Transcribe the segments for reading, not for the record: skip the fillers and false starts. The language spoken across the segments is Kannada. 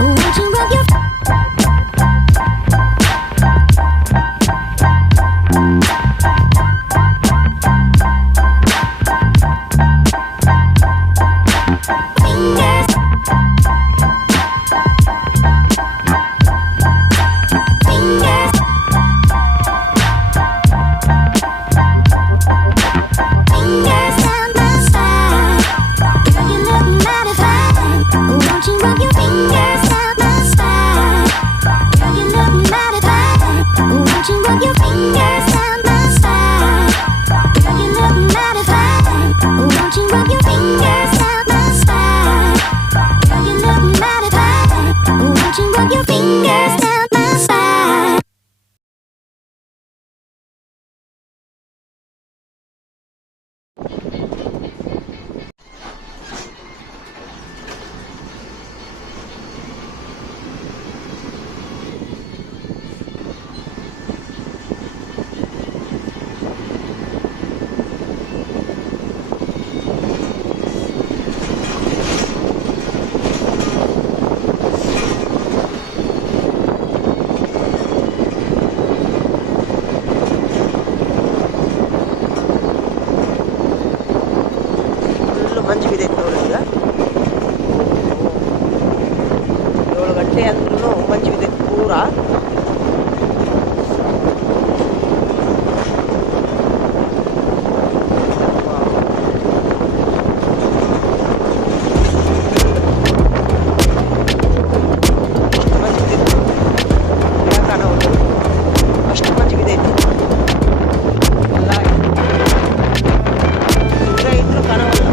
Won't you rub your ಮಂಜು ಬಿದ್ದೈತೆ ನೋಡಿ ಈಗ 7 ಗಂಟೆ ಅಂದ್ರೂ ಮಂಜು ಬಿದ್ದೈತೆ ಪೂರಾ. ಅಷ್ಟು ಮಂಜು ಬಿದ್ದೈತೆ ಎಲ್ಲ ದೂರ ಇದ್ರೂ ಕಾಣವಲ್ಲ.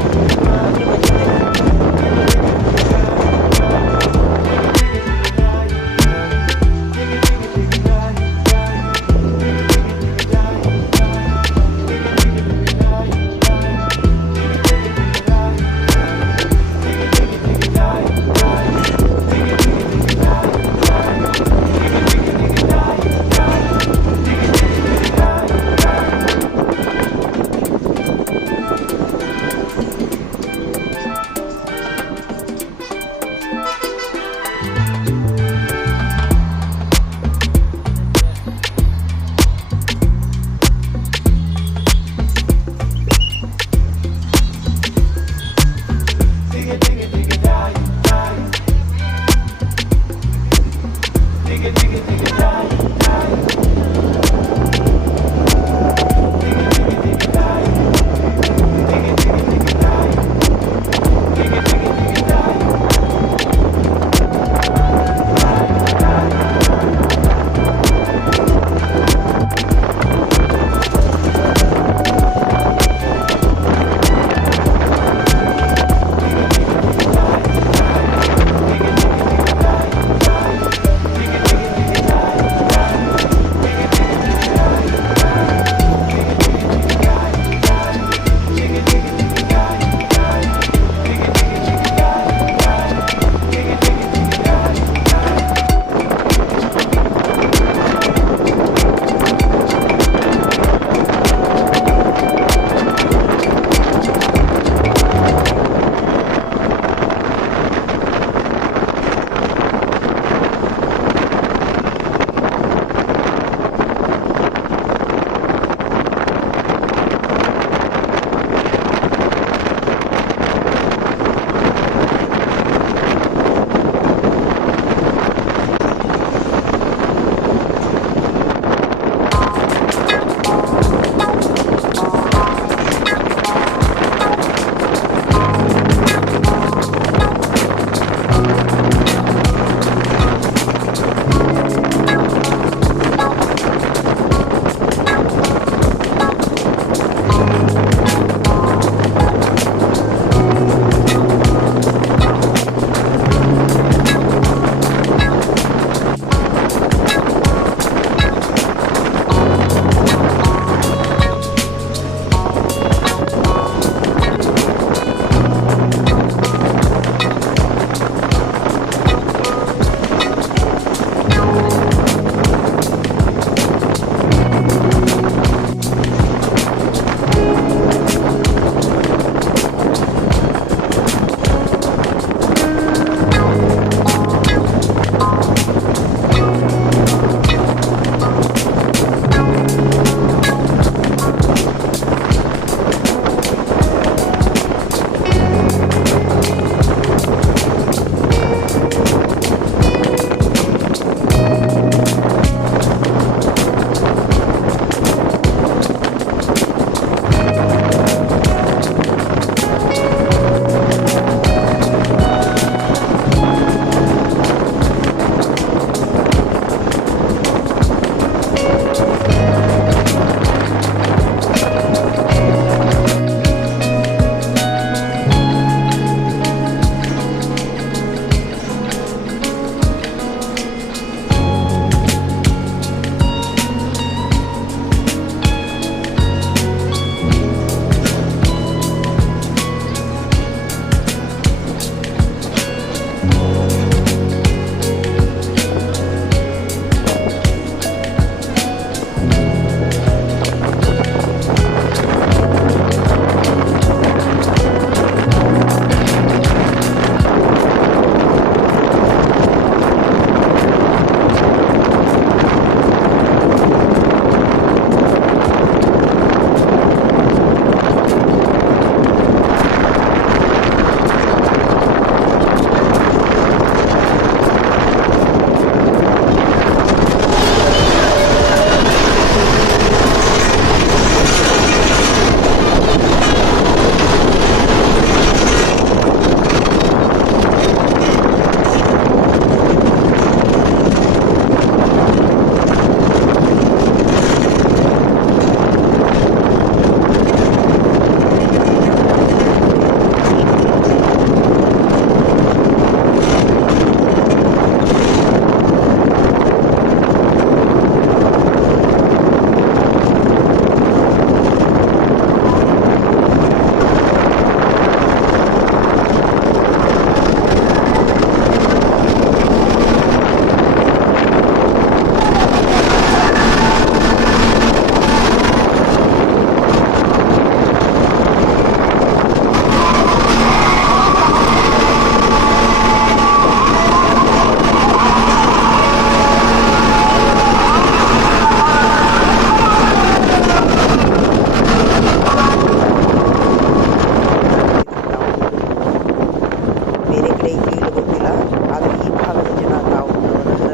ಆದರೆ ಈ ಭಾಗದ ಜನ ತಾವು ನವನಗರ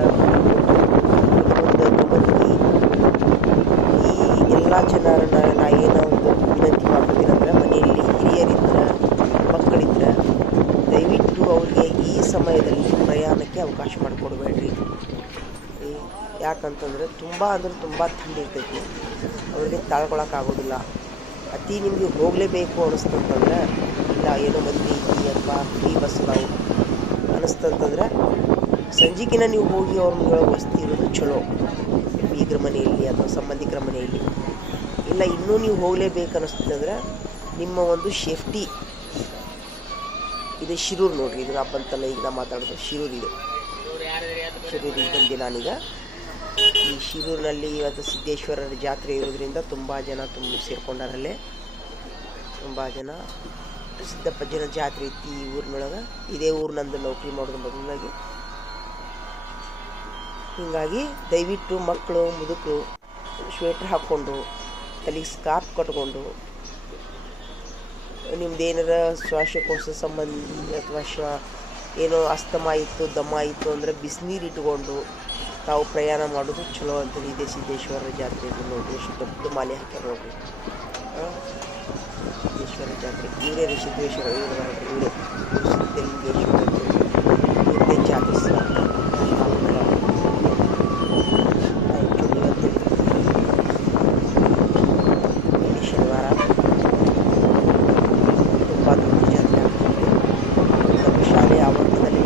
ಬಂದು ಈ ಎಲ್ಲ ಜನರನ್ನ ನಾ ಏನೋ ಒಂದು ವಿನಂತಿ ಮಾಡ್ಬೋದೇನೆಂದ್ರೆ, ಮನೆಯಲ್ಲಿ ಹಿರಿಯರಿದ್ರೆ ಮಕ್ಕಳಿದ್ರೆ ದಯವಿಟ್ಟು ಅವ್ರಿಗೆ ಈ ಸಮಯದಲ್ಲಿ ಪ್ರಯಾಣಕ್ಕೆ ಅವಕಾಶ ಮಾಡಿಕೊಡ್ಬೇಡ್ರಿ. ಯಾಕಂತಂದರೆ ತುಂಬ ಥಂಡಿ ಇರ್ತೈತಿ, ಅವ್ರಿಗೆ ತಾಳ್ಕೊಳಕ್ಕಾಗೋದಿಲ್ಲ. ಅತಿ ನಿಮಗೆ ಹೋಗಲೇಬೇಕು ಅನ್ನಿಸ್ತಂತಂದ್ರೆ, ಇಲ್ಲ ಏನೋ ಮಂದಿ ಐತಿ ಅಥವಾ ಫ್ರೀ ಬಸ್ ಅದಾವು ಅನ್ನಿಸ್ತಂತಂದ್ರೆ ಸಂಜೆಗಿನ ನೀವು ಹೋಗಿ ಅವ್ರ ಮನೆಯೊಳಗೆ ವಸತಿ ಇರೋದು ಚಲೋ, ಬೀಗ್ರ ಮನೆಯಲ್ಲಿ ಅಥವಾ ಸಂಬಂಧಿಕರ ಮನೆಯಲ್ಲಿ. ಇಲ್ಲ ಇನ್ನೂ ನೀವು ಹೋಗಲೇಬೇಕು ಅನ್ನಿಸ್ತಂದ್ರೆ ನಿಮ್ಮ ಒಂದು ಸೇಫ್ಟಿ ಇದು ಶಿರೂರು ನೋಡ್ರಿ, ಇದು ನಾ ಬಂತಲ್ಲ ಈಗ ನಾ ಮಾತಾಡೋದು ಶಿರೂರಿಗೆ ಬಂದೆ ನಾನೀಗ. ಈ ಶಿರೂರಿನಲ್ಲಿ ಇವತ್ತು ಸಿದ್ದೇಶ್ವರರ ಜಾತ್ರೆ ಇರೋದ್ರಿಂದ ತುಂಬ ಜನ ಸೇರ್ಕೊಂಡಾರಲ್ಲೇ. ತುಂಬ ಜನ ಸಿದ್ದಪ್ಪಜ್ಜನ ಜಾತ್ರೆ ಐತಿ ಈ ಊರಿನೊಳಗೆ. ಇದೇ ಊರು ನಂದು ನೌಕರಿ ಮಾಡೋದು ಮೊದಲಾಗಿ. ಹೀಗಾಗಿ ದಯವಿಟ್ಟು ಮಕ್ಕಳು ಮುದುಕರು ಸ್ವೆಟ್ರ್ ಹಾಕ್ಕೊಂಡು ತಲೆಗೆ ಸ್ಕಾರ್ಫ್ ಕಟ್ಕೊಂಡು ನಿಮ್ದೇನಾರ ಶ್ವಾಸಕೋಶ ಸಂಬಂಧಿ ಅಥವಾ ಏನೋ ಅಸ್ತಮ ಇತ್ತು ದಮ್ಮ ಇತ್ತು ಅಂದರೆ ಬಿಸಿನೀರು ಇಟ್ಕೊಂಡು ತಾವು ಪ್ರಯಾಣ ಮಾಡೋದು ಚಲೋ ಅಂತೇಳಿ. ಇದೇ ಸಿದ್ದೇಶ್ವರ ಜಾತ್ರೆ ನೋಡ್ರಿ, ಎಷ್ಟು ದೊಡ್ಡ ಮಾಲೆ ಹಾಕ್ಯಾರ ನೋಡ್ರಿ. ಸಿದ್ದೇಶ್ವರ ಜಾತ್ರೆ ಇವರೇ ಸಿದ್ದೇಶ್ವರ, ಇವರೇ ಸಿದ್ಧಲಿಂಗೇಶ್ವರ ಇವತ್ತೇ ಜಾತ್ರೆ ಶನಿವಾರ ತುಂಬ ದೊಡ್ಡ ಜಾತ್ರೆ ಆಗ್ತದೆ. ನಮ್ಮ ಶಾಲೆಯ ಆವರಣದಲ್ಲಿ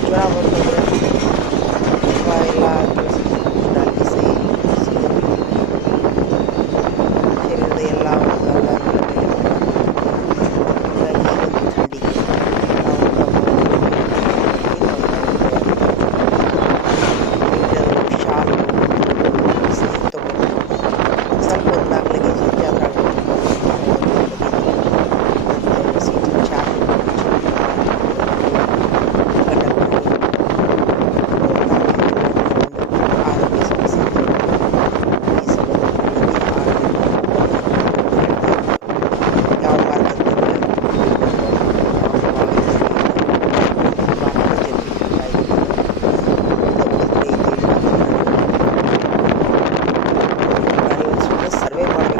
ಜ್ವರ ಬಂತಂದರೆ ಅಥವಾ ಎಲ್ಲ ಕೆಲಸ ಶರೀರದ ಎಲ್ಲ ಥಂಡಿಗೆ ಶಾಲು ತಗೊಂಡು ಸ್ವಲ್ಪ ಒಂದು 4 ಲಗೇಜ್ ಜಾತ್ರೆ ಸರ್ವೆ ಮಾಡಬೇಕು.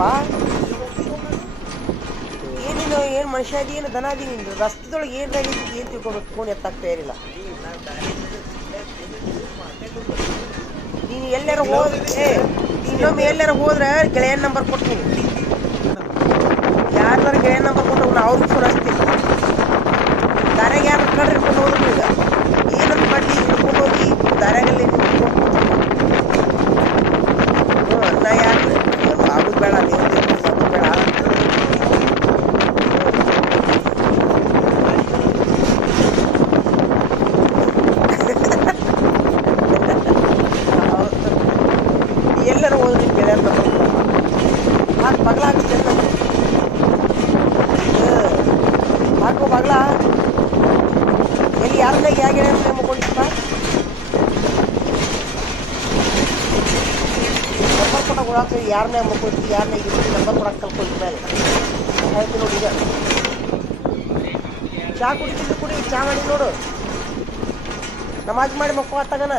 ಕೊಡಪ್ಪ. ಏನೇನು ಏನು ಮನುಷ್ಯ ಅದಿ, ಏನು ದನ ಅದಿ, ನಿಂದು ರಸ್ತೆದೊಳಗೆ ಏನು ಆಗಿದ್ದು ಏನು ತಿಳ್ಕೊಬೇಕು. ಫೋನ್ ಎತ್ತಾಗ್ತಾ ಇರಲಿಲ್ಲ. ನೀನು ಎಲ್ಲಾರ ಹೋದ್ರೆ ಇನ್ನೊಮ್ಮೆ ಎಲ್ಲಾರ ಹೋದ್ರೆ ಗೆಳೆಯನ ನಂಬರ್ ಕೊಟ್ಟು ಯಾರ್ದಾರ ಗೆಳೆಯನ ನಂಬರ್ ಕೊಟ್ಟು ಅವ್ರಿಗೆ ಫೋನ್ ಹಚ್ತೀನಿ. ದಾರ್ಯಾಗ ಯಾರು ಕಡ್ರಿ ಇಟ್ಕೊಂಡು ಹೋದ್ರು ಈಗ ಏನಂತ ಮಾಡಲಿ, ಇಟ್ಕೊಂಡು ಹೋಗಿ ದಾರ್ಯಾಗಲ್ಲಿ ಅನ್ನ ಯಾರು ಆಗೋದು ಬೇಡ, ದೇವ್ರ ಆಗೋದು ಬೇಡ. ಎಲ್ಲರೂ ಹೋದ್ರೆ ಗೆಳೆಯರ ನಂಬರ್ ಹಾಕಿ ಬಗ್ಲ ಹಾಕ್ತೀನಿ ಹಾಕೋ ಬಗ್ಲ. ಎಲ್ಲಿ ಯಾರನ್ನಾಗ ಯಾವ ಗೆಳೆಯ ಮಕ್ಕೊಂಡಿಪ್ಪ ನಂಬರ್ ಕೊಟ್ಟಾಗ ಕೊಡಾಕ ಯಾರನ್ನ ಮಕ್ಕೊಳ್ತಿ, ಯಾರನ್ನ ಇರ್ತೀವಿ ನಂಬರ್ ಕೊಡಕ್ಕೆ ಕಲ್ಕೊಳ್ತಿ ಮೇಲೆ ಹೇಳ್ತೀನಿ ನೋಡಿ. ಈಗ ಚಹಾ ಕುಡಿತಿದ್ದು ಕುಡಿ, ಚಹಾ ಮಾಡಿ ನೋಡು, ನಮಾಜ್ ಮಾಡಿ ಮಕ್ಕೋ ಅತ್ತಾಗನ.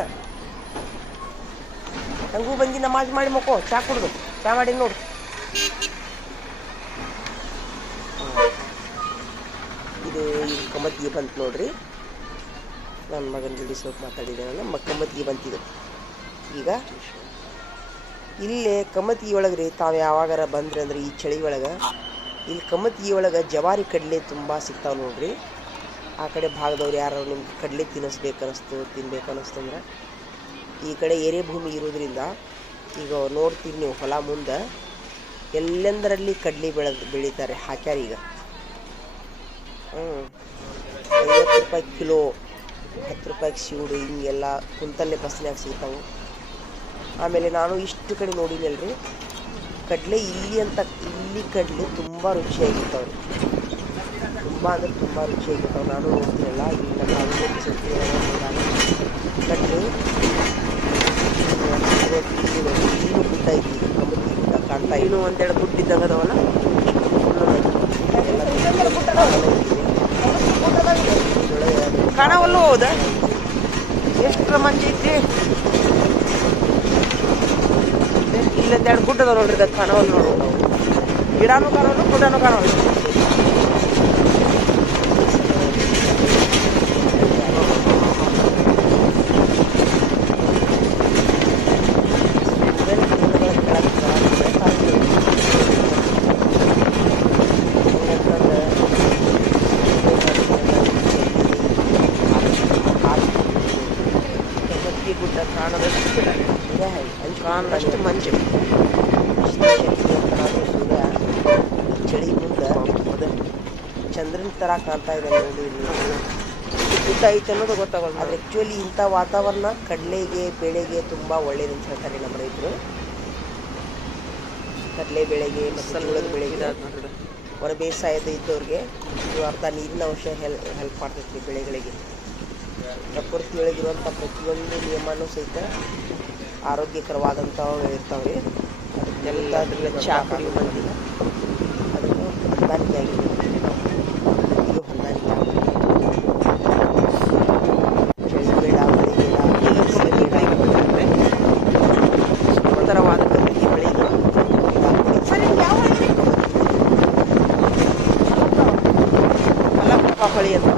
ಹಂಗೂ ಬಂದು ನಮಾಜ್ ಮಾಡಿ ಮಕ್ಕೋ, ಚಹಾ ಕುಡ್ದು ಚಹಾ ಮಾಡಿ ನೋಡು. ಇದು ಈಗ ಕಮ್ಮತ್ತಿಗೆ ಬಂತು ನೋಡ್ರಿ. ನನ್ನ ಮಗನ ಜೋಡಿ ಸ್ವಲ್ಪ ಮಾತಾಡಿದ್ದೇನಲ್ಲ, ಕಮ್ಮತ್ತಿಗೆ ಬಂತಿದ್ದು. ಈಗ ಇಲ್ಲೇ ಕಮ್ಮತ್ತಿಗೆ ಒಳಗೆ ರೀ, ತಾವು ಯಾವಾಗಾರ ಬಂದ್ರಿ ಅಂದ್ರೆ ಈ ಚಳಿ ಒಳಗೆ ಇಲ್ಲಿ ಕಮ್ಮತ್ತಿಗೆ ಒಳಗೆ ಜವಾರಿ ಕಡಲೆ ತುಂಬ ಸಿಗ್ತಾವೆ ನೋಡ್ರಿ. ಆ ಕಡೆ ಭಾಗದವ್ರು ಯಾರು ನಿಮ್ಗೆ ಕಡಲೆ ತಿನ್ಬೇಕನ್ನಿಸ್ತಂದ್ರೆ ಈ ಕಡೆ ಎರೆ ಭೂಮಿ ಇರೋದ್ರಿಂದ ಈಗ ನೋಡ್ತೀರಿ ನೀವು ಹೊಲ ಮುಂದೆ ಎಲ್ಲೆಂದರಲ್ಲಿ ಕಡ್ಲಿ ಬೆಳೀತಾರೆ, ಹಾಕ್ಯಾರ ಈಗ. 50 ರೂಪಾಯಿ ಕಿಲೋ, 10 ರೂಪಾಯಿಗೆ ಸೀಡು, ಹಿಂಗೆಲ್ಲ ಕುಂತಲ್ಲೇ ಬಸ್ನ್ಯಾಗ ಸಿಗ್ತಾವೆ. ಆಮೇಲೆ ನಾನು ಇಷ್ಟು ಕಡೆ ನೋಡಿನಲ್ರಿ ಕಡಲೆ, ಇಲ್ಲಿ ಕಡಲೆ ತುಂಬ ರುಚಿಯಾಗಿರ್ತಾವೆ, ತುಂಬ ಅಂದರೆ ತುಂಬ ರುಚಿಯಾಗಿರ್ತಾವೆ. ನಾನು ನೋಡ್ತೀನಲ್ಲ ಇಲ್ಲಿ ನಮ್ಮ ಕಡಲೆ ಇನ್ನು ಗುಡ್ಡ ಐತಿ, ಕಮ್ಮತ್ತಿ ಗುಡ್ಡ ಕಾಣ್ತಾ, ಇನ್ನೂ ಒಂದೆರಡು ಗುಡ್ಡ ಇದ್ದಾಗ ಅದಾವಲ್ಲ, ಕಾಣವಲ್ಲ. ಹೌದಾ, ಎಷ್ಟು ಮಂದಿ ಐತಿ, ಇಲ್ಲೊಂದೆರಡು ಗುಡ್ಡ ಅದಾವ ನೋಡ್ರಿ. ಅದು ಕಾಣವಲ್ಲ ನೋಡು, ಗಿಡನೂ ಕಾಣೋಲ್ಲ, ಗುಡ್ಡನೂ ಕಾಣೋಲ್ಲ. ಗುಡ್ಡ ಕಾಣದಷ್ಟು ಮಂಜು, ಸೂರ್ಯ ಚಳಿ ಮುಂದೆ ಚಂದ್ರನ ಥರ ಕಾಣ್ತಾ ಇದೆ ನೋಡಿ. ಗುಡ್ಡ ಐತೆ ಅನ್ನೋದು ಗೊತ್ತಾಗಲ್ಲ. ಅದು ಆ್ಯಕ್ಚುಲಿ ಇಂಥ ವಾತಾವರಣ ಕಡಲೆಗೆ ಬೆಳೆಗೆ ತುಂಬ ಒಳ್ಳೇದಂತ ಹೇಳ್ತಾರೆ ನಮ್ಮ ರೈತರು. ಕಡಲೆ ಬೆಳೆಗೆ ಮತ್ತು ಜೋಳದ ಬೆಳೆಗೆ ಹೊರ ಬೇಸಾಯದ ಇದ್ದವ್ರಿಗೆ ಇದು ಅರ್ಧ ನೀರಿನ ಅಂಶ ಹೆಲ್ಪ್ ಮಾಡ್ತೈತಿ ಬೆಳೆಗಳಿಗೆ. ಪ್ರಕೃತಿ ಒಳಗಿರುವಂಥ ಪ್ರತಿಯೊಂದು ನಿಯಮನೂ ಸಹಿತ ಆರೋಗ್ಯಕರವಾದಂಥವು ಇರ್ತಾವೆ. ಅದಕ್ಕೆಲ್ಲ ಅದರಲ್ಲಿ ಚಹಾ ಕುಡಿಯೋ ಬಂದಿಲ್ಲ, ಅದಕ್ಕೆ ಹೊಂದಾಣಿಕೆ ಆಗಿದೆ. ಇದು ಹೊಂದಾಣಿಕೆ ಆಗಿದೆ. ಚಳಿ ಬೇಡ, ಮಳೆ ಬೇಡ, ಸುಂದರವಾದ ಕಮ್ಮಿ ಬೆಳೆದು ಹೊಳಿ ಅಂತ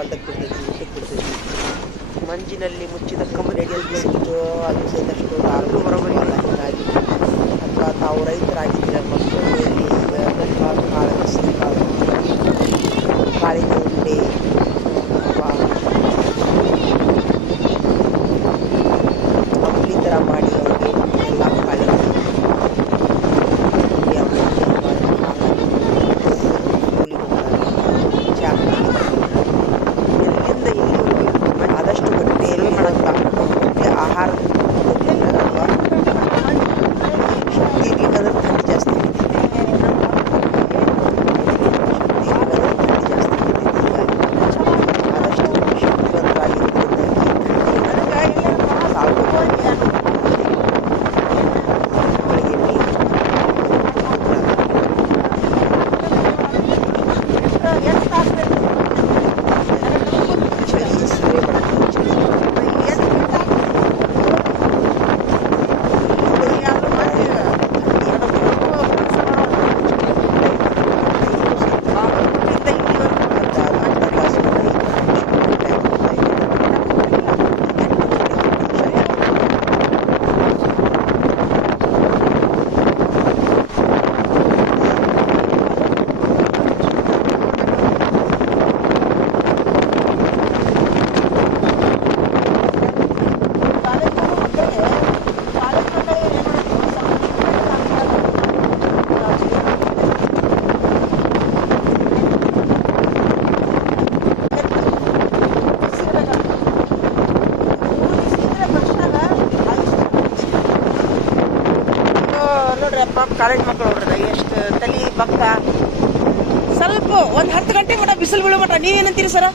ಹೊಲಕ್ಕೆ ಬಿಡ್ತೈತಿ, ಊಟಕ್ಕೆ ಬಿಡ್ತೈತಿ. ಮಂಜಿನಲ್ಲಿ ಮುಚ್ಚಿದ ಕಬ್ಬು ನಡೆಯಲ್ಲಿ ಸಿಕ್ತು, ಅದು ಸಹಿತಷ್ಟು ಆರೋಗ್ಯ ಬರೋಬರಿ ಅಲ್ಲ. ಹೀಗಾಗಿ ಅಥವಾ ತಾವು ರೈತರಾಗಿದ್ದರೆ ಮಕ್ಕಳಲ್ಲಿ ಕಾಳು ಹಸಿ ಕಾಳು, ಕಾಳಿನ ಉಂಡೆ ಅಥವಾ ಅಂಬ್ಲಿ ಥರ ಮಾಡಿ ಅವರಿಗೆ ಎಲ್ಲ ಕಾಳಿನ ಸ್ವಲ್ಪ ಒಂದು 10 ಗಂಟೆ ಮಟ್ಟ ಬಿಸಿಲು ಬೀಳೋ ಮಟ್ಟ ನೀವೇನಂತೀರಿ ಸರ?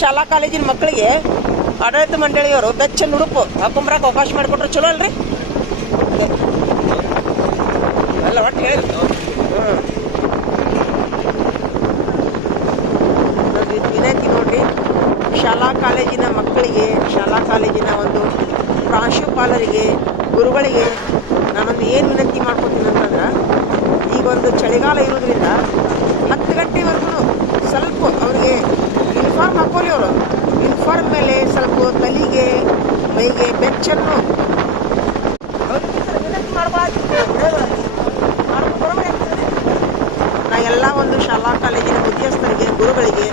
ಶಾಲಾ ಕಾಲೇಜಿನ ಮಕ್ಕಳಿಗೆ ಆಡಳಿತ ಮಂಡಳಿಯವರು ಬೆಚ್ಚ ಉಡುಪು ಹಾಕೊಂಬರಕ್ಕೆ ಅವಕಾಶ ಮಾಡಿಕೊಟ್ರೆ ಚಲೋ ಅಲ್ರಿ? ಅಲ್ಲ ಒಟ್ಟು ಹೇಳಿ. ವಿನಂತಿ ನೋಡ್ರಿ, ಶಾಲಾ ಕಾಲೇಜಿನ ಮಕ್ಕಳಿಗೆ, ಶಾಲಾ ಕಾಲೇಜಿನ ಒಂದು ಪ್ರಾಂಶುಪಾಲರಿಗೆ, ಗುರುಗಳಿಗೆ ನಾನೊಂದು ಏನು ವಿನಂತಿ ಮಾಡ್ಕೊತೀನಿ ಅಂತಂದ್ರೆ, ಈಗ ಒಂದು ಚಳಿಗಾಲ ಇರೋದ್ರಿಂದ 10 ಗಂಟೆವರೆಗೂ ಸ್ವಲ್ಪ ಅವರಿಗೆ ಯೂನಿಫಾರ್ಮ್ ಹಾಕೊಳ್ಳಿ. ಅವರು ಯೂನಿಫಾರ್ಮ್ ಮೇಲೆ ಸ್ವಲ್ಪ ತಲೆಗೆ ಮೈಗೆ ಬೆಚ್ಚನ್ನು ವಿನಂತಿ ಮಾಡಬಾರ್ದು. ನಾ ಎಲ್ಲ ಒಂದು ಶಾಲಾ ಕಾಲೇಜಿನ ಮುಖ್ಯಸ್ಥರಿಗೆ, ಗುರುಗಳಿಗೆ,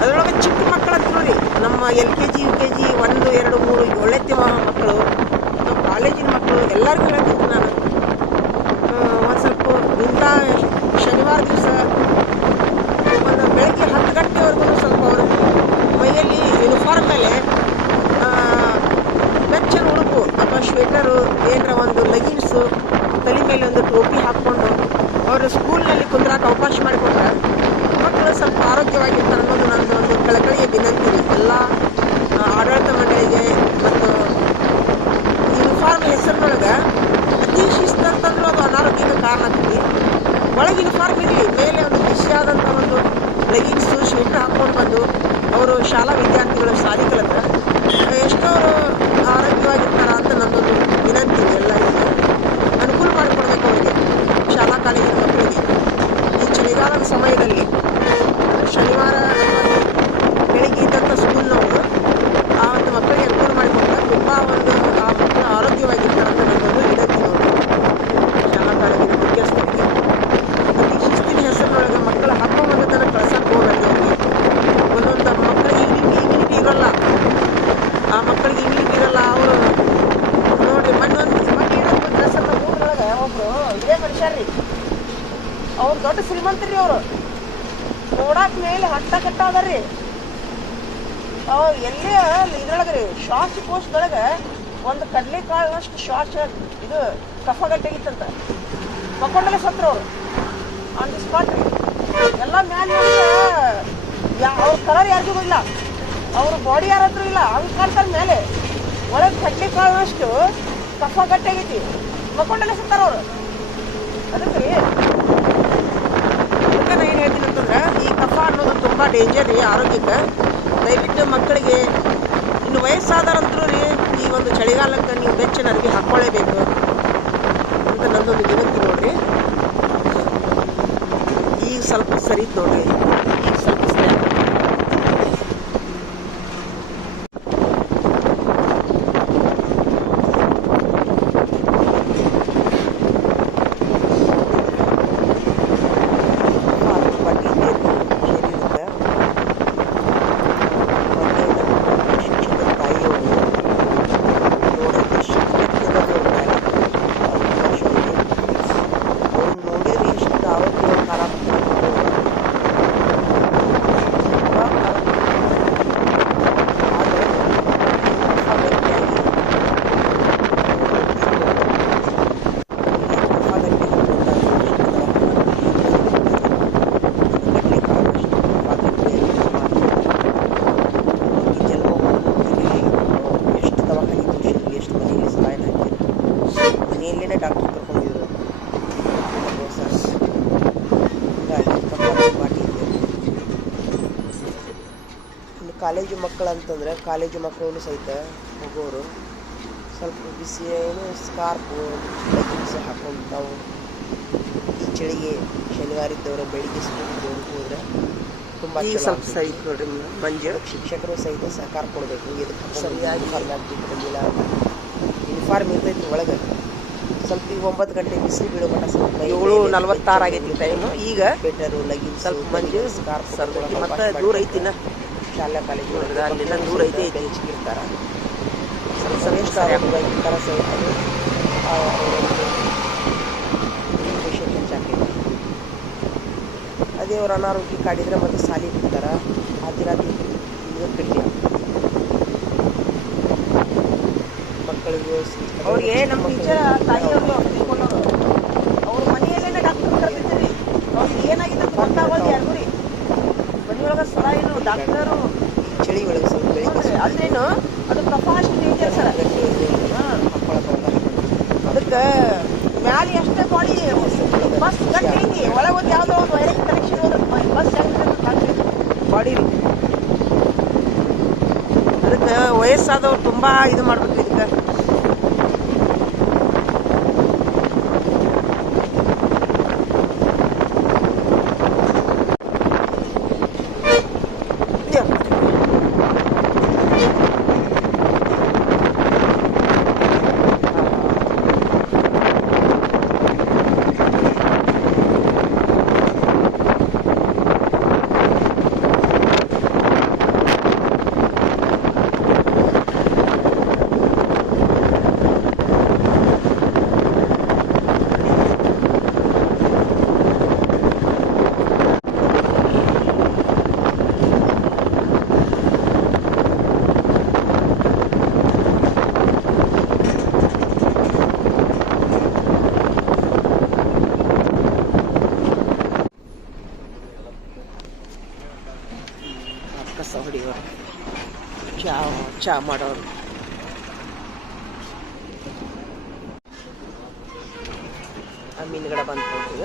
ಅದರೊಳಗೆ ಚಿಕ್ಕ ಮಕ್ಕಳು ಅಂತ ನೋಡಿ, ನಮ್ಮ LKG UKG 1 2 3 ಒಳ್ಳೆತ್ತೆ ಮಕ್ಕಳು, ಕಾಲೇಜಿನ ಮಕ್ಕಳು ಎಲ್ಲರಿಗೂ ಹೇಳ್ತೀನಿ ನಾನು, ಒಂದು ಸ್ವಲ್ಪ ಇಂಥ ಶನಿವಾರ ದಿವಸ ಒಂದು ಬೆಳಗ್ಗೆ 10 ಗಂಟೆವರೆಗೂ ಸ್ವಲ್ಪ ಅವರು ಮೈಯಲ್ಲಿ ಯೂನಿಫಾರ್ಮ್ ಮೇಲೆ ಬೆಚ್ಚನ ಉಡುಪು ಅಥವಾ ಶ್ವೇಟರು, ಏನರ ಒಂದು ಲೆಗಿನ್ಸು, ತಲೆ ಮೇಲೆ ಒಂದು ಟೋಪಿ ಹಾಕ್ಕೊಂಡು ಅವರು ಸ್ಕೂಲ್ನಲ್ಲಿ ಕುಂದ್ರಾಕ ಅವಕಾಶ ಮಾಡಿಕೊಟ್ರೆ ಮಕ್ಕಳು ಸ್ವಲ್ಪ ಆರೋಗ್ಯವಾಗಿರ್ತಾರೆ ಅನ್ನೋದು ನನ್ನದು ಒಂದು ಕಳಕಳಿಯ ವಿನಂತಿ ರೀ ಎಲ್ಲ ಆಡಳಿತ ಮಂಡಳಿಗೆ. ಮತ್ತು ಯೂನಿಫಾರ್ಮ್ ಹೆಸರಿನೊಳಗೆ ಅತಿ ಶಿಸ್ತು ಅಂತಂದ್ರೂ ಅದು ಅನಾರೋಗ್ಯಕ್ಕೆ ಕಾರಣ ಆಗ್ತದೆ. ಒಳಗೆ ಯೂನಿಫಾರ್ಮ್ ಇರಲಿ, ಮೇಲೆ ಒಂದು ಬಿಸಿಯಾದಂಥ ಒಂದು ಲೆಗಿನ್ಸು, ಶ್ವೇಟರ್ ಹಾಕ್ಕೊಂಡು ಬಂದು ಅವರು ಶಾಲಾ ವಿದ್ಯಾರ್ಥಿಗಳು ಶಾಲೆ ಕಲಿತ ಎಷ್ಟೋ ಆರೋಗ್ಯವಾಗಿರ್ತಾರ ಅಂತ ನನ್ನೊಂದು ವಿನಂತಿ. ಎಲ್ಲರಿಗೂ ಅನುಕೂಲ ಮಾಡಿಕೊಡ್ಬೇಕು ಅವರಿಗೆ, ಶಾಲಾ ಕಾಲೇಜಿನ ಮಕ್ಕಳಿಗೆ ಈ ಚಳಿಗಾಲದ ಸಮಯದಲ್ಲಿ. ಶನಿವಾರ ಬೆಳಿಗ್ಗೆ ಇದ್ದಂಥ ಸ್ಕೂಲ್ನವರು ಆ ಒಂದು ಮಕ್ಕಳಿಗೆ ಅನುಕೂಲ ಮಾಡಿಕೊಟ್ರೆ ತುಂಬ ಒಂದು ಆ ಮಕ್ಕಳು ಆರೋಗ್ಯವಾಗಿರ್ತಾರೆ ಅಂತ ನನ್ನೊಂದು ವಿನಂತಿ ನೋಡಿ. ಶಾಲಾ ಕಾಲೇಜಿನ ಮುಖ್ಯಸ್ಥರಿಗೆ ಅತಿ ಶಿಸ್ತಿನ ಹೆಸರಿನೊಳಗೆ ಮಕ್ಕಳ ಹಬ್ಬ ಬಂದದನ್ನು ಕಳ್ಸಕ್ಕೆ ಹೋಗಬೇಕು. ಅವರಿಗೆ ಒಂದೊಂದು ಮಕ್ಕಳಿಗೆ ಇಮ್ಯುನಿಟಿ ಇರೋಲ್ಲ, ಆ ಮಕ್ಕಳಿಗೆ ಇಮ್ಯುನಿಟಿ ಇರೋಲ್ಲ. ಅವರು ನೋಡ್ರಿ ಮೊನ್ನೆ ಏನೊಂದು ಡ್ರೆಸ್ಸನ್ನು ಊರೊಳಗೆ ಒಬ್ಬರು ಇದೇ ಮನುಷ್ಯರ್ರಿ, ಅವ್ರು ದೊಡ್ಡ ಶ್ರೀಮಂತರಿ, ಅವರು ನೋಡಾಕ್ ಮೇಲೆ ಹಟ್ಟ ಕಟ್ಟ ಅದಾರ್ರಿ. ಅವ್ರು ಎಲ್ಲೇ ಇದ್ರೊಳಗೆ ರೀ ಶ್ವಾಸಕೋಶದೊಳಗೆ ಒಂದು ಕಡಲೆ ಕಾಳಿನಷ್ಟು ಶ್ವಾಸ ಇದು ಕಫಗಟ್ಟೆಗಿತ್ತಂತ ಮಕ್ಕೊಂಡಲ್ಲೇ ಸತ್ರು ಅವರು ಆನ್ ದಿ ಸ್ಪಾಟ್ ರೀ. ಎಲ್ಲ ಮ್ಯಾಲೆ ಅವ್ರ ಕಲರ್ ಯಾರಿಗೂ ಇಲ್ಲ, ಅವ್ರ ಬಾಡಿ ಯಾರಾದ್ರೂ ಇಲ್ಲ, ಹಂಗೆ ಕಾಣ್ತಾರೆ ಮೇಲೆ. ಒಳಗೆ ಕಡ್ಲೆ ಕಾಳಿನಷ್ಟು ಕಫಗಟ್ಟೆಗೈತಿ, ಮಕ್ಕೊಂಡಲ್ಲೇ ಸತ್ತಾರ ಅವರು. ಅದಕ್ಕೆ ರೀ ಅದಕ್ಕೆ ನಾನು ಏನು ಹೇಳ್ತೀನಿ ಅಂತಂದ್ರೆ, ಈ ಕಫ ಅನ್ನೋದು ತುಂಬ ಡೇಂಜರ್ ರೀ ಆರೋಗ್ಯಕ್ಕೆ. ದಯವಿಟ್ಟು ಮಕ್ಕಳಿಗೆ, ಇನ್ನು ವಯಸ್ಸಾದರಂತರೂ ರೀ ಈ ಒಂದು ಚಳಿಗಾಲಕ್ಕೆ ನೀವು ಬೆಚ್ಚನ ಅರಿವಿ ಹಾಕ್ಕೊಳ್ಳೇಬೇಕು ಅಂತ ನನ್ನೊಂದು ವಿನಂತಿ ನೋಡ್ರಿ. ಈಗ ಸ್ವಲ್ಪ ಸರಿ ನೋಡ್ರಿ, ಈಗ ಸ್ವಲ್ಪ ಸರಿ. ಮನೆಯಲ್ಲೇ ಡಾಕ್ಟರ್ ಕರ್ಕೊಂಡಿದ್ರು. ಇನ್ನು ಕಾಲೇಜು ಮಕ್ಕಳು ಅಂತಂದ್ರೆ, ಕಾಲೇಜು ಮಕ್ಕಳು ಸಹಿತ ಹೋಗೋರು ಸ್ವಲ್ಪ ಬಿಸಿ ಏನು ಸ್ಕಾರ್ಪು ಲೆಗಿನ್ಸ್ ಹಾಕೊಂಡು ತಾವು ಈ ಚಳಿಗೆ ಶನಿವಾರ ಇದ್ದವರು ಬೆಳಿಗ್ಗೆ ಸ್ಕೂಲ್ ಹೋದ್ರೆ ತುಂಬ ಸ್ವಲ್ಪ ಸರಿ ನೋಡ್ರಿ. ಮಂಜು ಶಿಕ್ಷಕರು ಸಹಿತ ಸಹಕಾರ ಕೊಡಬೇಕು. ಇದಕ್ಕೆ ಸರಿಯಾಗಿ ಬಂದಿಲ್ಲ, ಯೂನಿಫಾರ್ಮ್ ಇರ್ತೈತಿ ಒಳಗೆ. ಸ್ವಲ್ಪ ಈಗ 9 ಗಂಟೆ ಬಿಸಿಲು ಬೀಳೋ ಮಟ್ಟ ಸ್ವಲ್ಪ 7:46 ಆಗೈತಿ ಟೈಮು. ಈಗ ಬೆಟರು ಲಗಿನ್ ಸ್ವಲ್ಪ ಮಂಜು ಸ್ಕಾರ್ಪ್ ಮತ್ತೆ ದೂರ ಐತಿನ ಶಾಲಾ ಕಾಲೇಜು ನೋಡಿದ್ರೆ ಅಲ್ಲಿಂದ ದೂರ ಐತಿ ಹೆಚ್ಚಿಗಿರ್ತಾರೆ. ಸ್ವಲ್ಪ ಎಷ್ಟು ಥರ ಸಹಿತ ಪೇಷಂಟ್ ಹೆಚ್ಚಾಕೈತಿ. ಅದೇ ಅವ್ರು ಅನಾರೋಗ್ಯ ಕಾಡಿದ್ರೆ ಮತ್ತೆ ಸಾಲಿ ಬಿಡ್ತಾರೆ. ಹಾಜರಾತಿ ಈಗ ಕಡಿಮೆ ಮಕ್ಕಳಿಗೆ. ಅವ್ರಿಗೆ ನಮ್ಮ ಟೀಚರ್ ತಾಯಿಯವರು ತಿಳ್ಕೊಂಡವರು ಅವ್ರ ಮನೆಯಲ್ಲೇ ಡಾಕ್ಟರ್ ಕರೆದಿದ್ದೀರಿ. ಅವ್ರಿಗೆ ಏನಾಗಿದೆ ಅಂತ ಗೊತ್ತಾಗೋದು ಯಾರಿಗೂ ರೀ. ಮನೆಯೊಳಗೆ ಸಲಾಯಿನು ಡಾಕ್ಟರು ಚಳಿ ಒಳಗೆ ಸ್ವಲ್ಪ ಬೆಳಿಗ್ಗೆ ಅಲ್ಲೇನು ಅದು ಪ್ರಫಾಷನ್ ಡೇಂಜರ್ ಸರ್. ಅದಕ್ಕೆ ಮ್ಯಾಲೆ ಅಷ್ಟೇ ಬಾಡಿ ಬಸ್ ಗಟ್ಟಿ ಒಳಗೆ ಒಂದು ಯಾವುದೋ ಒಂದು ವೈರಸ್ ಕನೆಕ್ಷನ್ ಹೋದ್ರೆ ಬಸ್ ಬಾಡಿ ರೀ. ಅದಕ್ಕೆ ವಯಸ್ಸಾದವ್ರು ತುಂಬ ಇದು ಮಾಡ್ಬೇಕು ಇದಕ್ಕೆ. ಕಸ ಹೊಡಿಯೋರು, ಚಾ ಮಾಡೋರು. ಆ ಮೀನುಗಡೆ ಬಂತು ಈಗ.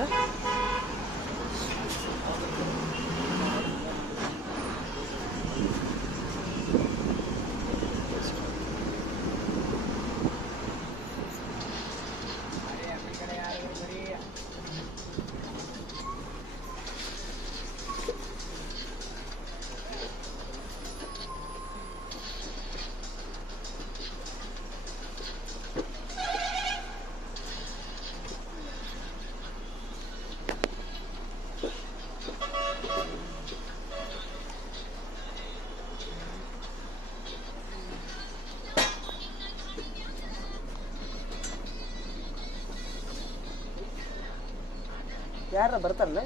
ಯಾರ ಬರ್ತಾರಲ್ಲ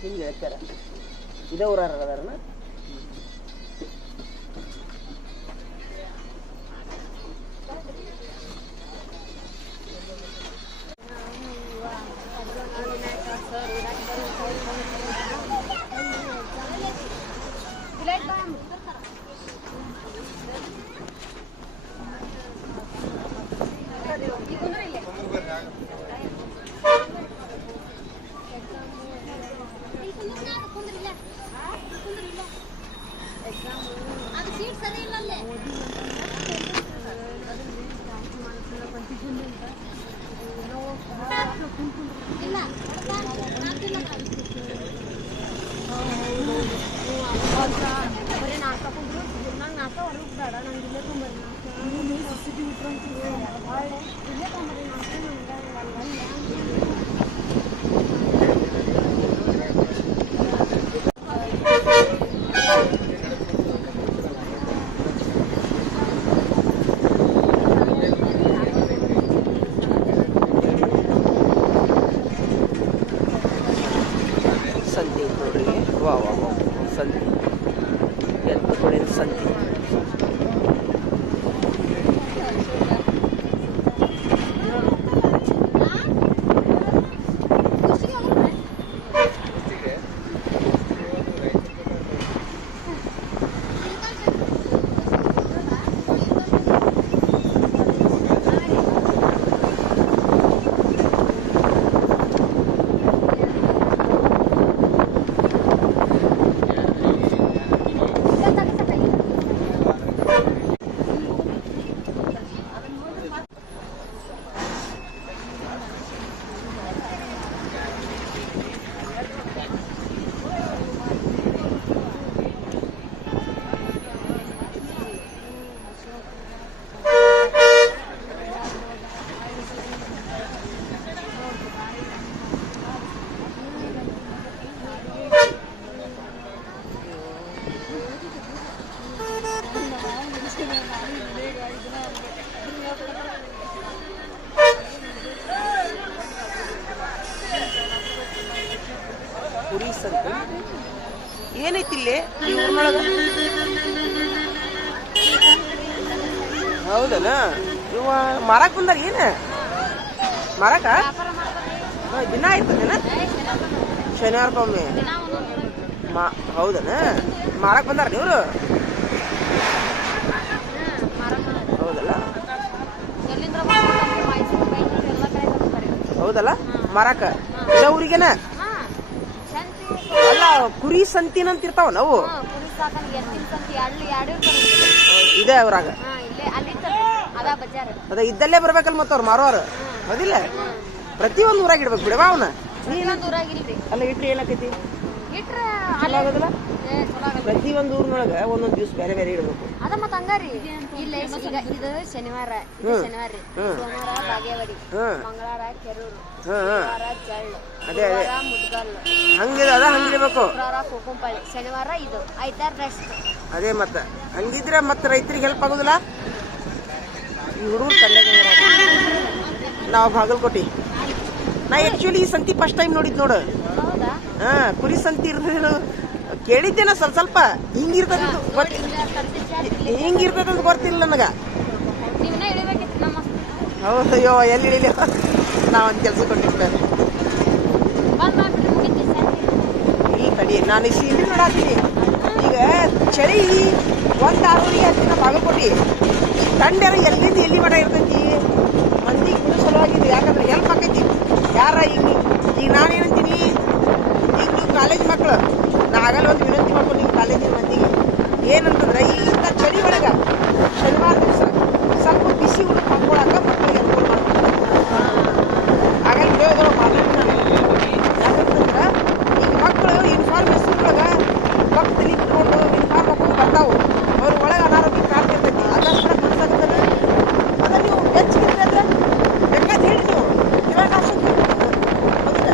ಹಿಂಗೆ ಹೇಳ್ತಾರ, ಇದೇ ಊರಾರ ಅದಾರನ. ಸಂತಿ ನೋಡ್ರಿ, ವಾ ವಾ ವಾ ಸಂತಿ, ಎಲ್ಲ ಕಡೆ ಸಂತಿ. ಪುರೀಸ್ ಅಂತ ಏನೈತಿ ಇಲ್ಲಿ ಈ ಊರಿನೊಳಗ? ಹೌದನ? ಇವ ಮಾರಕ್ ಬಂದಾರ ಏನ? ಮಾರಕ ದಿನ ಆಯ್ತದೇನ? ಶನಿವಾರಕ್ಕೊಮ್ಮೆ ದಿನ ಒಂದೊಂದು ಹೌದನ ಮಾರಕ್ ಬಂದಾರ ನೀವ್ರು? ಹೌದಲ್ಲ ಎಲ್ಲಿಂದ ಮೈಸೂರು ಬೆಂಗಳೂರು ಎಲ್ಲ ಕಡೆ ಬರ್ತಾರೆ. ಹೌದಲ್ಲ ಮಾರಾಕ ಊರಿಗೆನ ಅಲ್ಲ ಕುರಿ ಸಂತಿನ ಅಂತ ಇರ್ತಾವ ನಾವು ಕುರಿ ಸಾಕಣೆ ಎತ್ತಿನ ಸಂತಿ ಅಲ್ಲಿ ಎರಡು ಇದೆ ಅವ್ರಾಗ ಇಲ್ಲೇ ಅಲ್ಲಿ ಅದ ಬಜಾರ್ ಅದ ಇದ್ದಲ್ಲೇ ಬರ್ಬೇಕಲ್ಲ ಮತ್ತ ಅವ್ರು ಮಾರೋರು ಹೌದಿಲ್ಲ ಪ್ರತಿಯೊಂದು ಊರಾಗ ಇಡ್ಬೇಕು ಬಿಡವಾ ಅವನ ಇನ್ನೊಂದು ಊರಾಗಿಲ್ರಿ ಅಲ್ಲ ಇಟ್ರಿ ಏನಾಕೈತಿ ಇಟ್ರೆ ಚಲೋ ಆಗೋದಿಲ್ಲ ಪ್ರತಿಯೊಂದು ಊರಿನೊಳಗ ಒಂದೊಂದ್ ದಿವ್ಸ ಬೇರೆ ಬೇರೆ ಇಡ್ಬೇಕು ಅದ ಮತ್ತ ಹಂಗಾರಿ ಇಲ್ಲ ಈಗ ಇದು ಶನಿವಾರ ಶನಿವಾರ ರೀ ಸೋಮವಾರ ಬಾಗೇವಾಡಿ ಮಂಗಳವಾರ ಕೆರೂರು ಶುಕ್ರವಾರ ಜಳ್ಳು ಅದೇ ಅದೇ ಮುದ್ಗಲ್ ಹಂಗಿದೆ ಅದ ಹಂಗಿರ್ಬೇಕು ಶುಕ್ರವಾರ ಕೋಕಂಪಳ್ಳಿ ಶನಿವಾರ ಇದು ಐತಾರ ರೆಸ್ಟ್ ಅದೇ ಮತ್ತ ಹಂಗಿದ್ರೆ ಮತ್ತೆ ರೈತರಿಗೆ ಹೆಲ್ಪ್ ಆಗುದಿಲ್ಲ ಈ ಹುಡುಗರು ತಂದೆ ನಾವು ಬಾಗಲಕೋಟೆ ನಾ ಆಕ್ಚುಲಿ ಈ ಸಂತಿ ಫಸ್ಟ್ ಟೈಮ್ ನೋಡಿದ್ ನೋಡು ಹೌದಾ ಹಾ ಕುರಿ ಸಂತಿ ಇರ್ತದ ಕೇಳಿದ್ದೇನ ಸ್ವಲ್ಪ ಸ್ವಲ್ಪ ಹಿಂಗಿರ್ತದ ಹಿಂಗಿರ್ತದ ಅಂತ ಗೊತ್ತಿಲ್ಲ ನನಗ ನೀವನ್ನ ಇಳಿಬೇಕಿತ್ತು ನಮ್ಮ ಹೌದಯ್ಯೋ ಎಲ್ಲಿ ಇಳಿಲಿ ನಾ ಒಂದ್ ಕೆಲಸ ಕೊಟ್ಟಿರ್ತೇನೆ ಬಂದ್ ಮಾಡ್ಬಿಟ್ರೆ ಮುಗಿತಿ ಈ ಕಡಿ ನಾನು ಈ ಸೀರೆ ನೋಡಾತೀನಿ ಈಗ ಚಳಿ ಒಂದ್ ಆರೂರಿಗೆ ಹತ್ತಿನ ಬಾಗಲಕೋಟೆ ಈ ತಂಡೆರ ಎಲ್ಲಿಂದ ಎಲ್ಲಿ ಮಠ ಇರ್ತೈತಿ ಮಂದಿಗೆ ಕೂಡ ಸಲುವಾಗಿದೆ ಯಾಕಂದ್ರೆ ಹೆಲ್ಪ್ ಆಕೈತಿ ಯಾರ ಈಗ ನಾನೇನಂತೀನಿ ಈಗ ನೀವು ಕಾಲೇಜ್ ಮಕ್ಕಳು ನಾ ಆಗಲ್ಲ ಒಂದು ವಿನಂತಿ ಮಾಡ್ಕೊಂಡು ನೀವು ಕಾಲೇಜಿನ ಮಂದಿಗೆ ಏನಂತಂದ್ರೆ ಈಗಿಂತ ಚಳಿ ಒಳಗ ಶನಿವಾರ ದಿವಸ ಸ್ವಲ್ಪ ಬಿಸಿ ಊಟ ಹಾಕೊಳಕ ಮಕ್ಕಳಿಗೆ ಅನುಕೂಲ ಮಾಡ್ತಾರೆ ಆಗಲ್ಲ ಹೇಳೋದ್ರ ಮಾತಾಡ್ತೀನಿ ಯಾಕಂತಂದ್ರೆ ಈಗ ಮಕ್ಕಳು ಯೂನಿಫಾರ್ಮ್ ಹೆಸರೊಳಗ ಪಕ್ಕದಲ್ಲಿ ಇಟ್ಕೊಂಡು ಯೂನಿಫಾರ್ಮ್ ಹಾಕೊಂಡು ಬರ್ತಾವು ಅವ್ರ ಒಳಗೆ ಅನಾರೋಗ್ಯ ಕಾಡ್ತಿರ್ತೈತಿ ಅದಷ್ಟು ಮನ್ಸಾಗ್ತದೆ ಅದ ನೀವು ಹೆಚ್ಚಿಗೆ ಅಂದ್ರೆ ಬೇಕಾದ ಹೇಳಿ ನೀವು ಇವಾಗ ಹೌದಿಲ್ಲ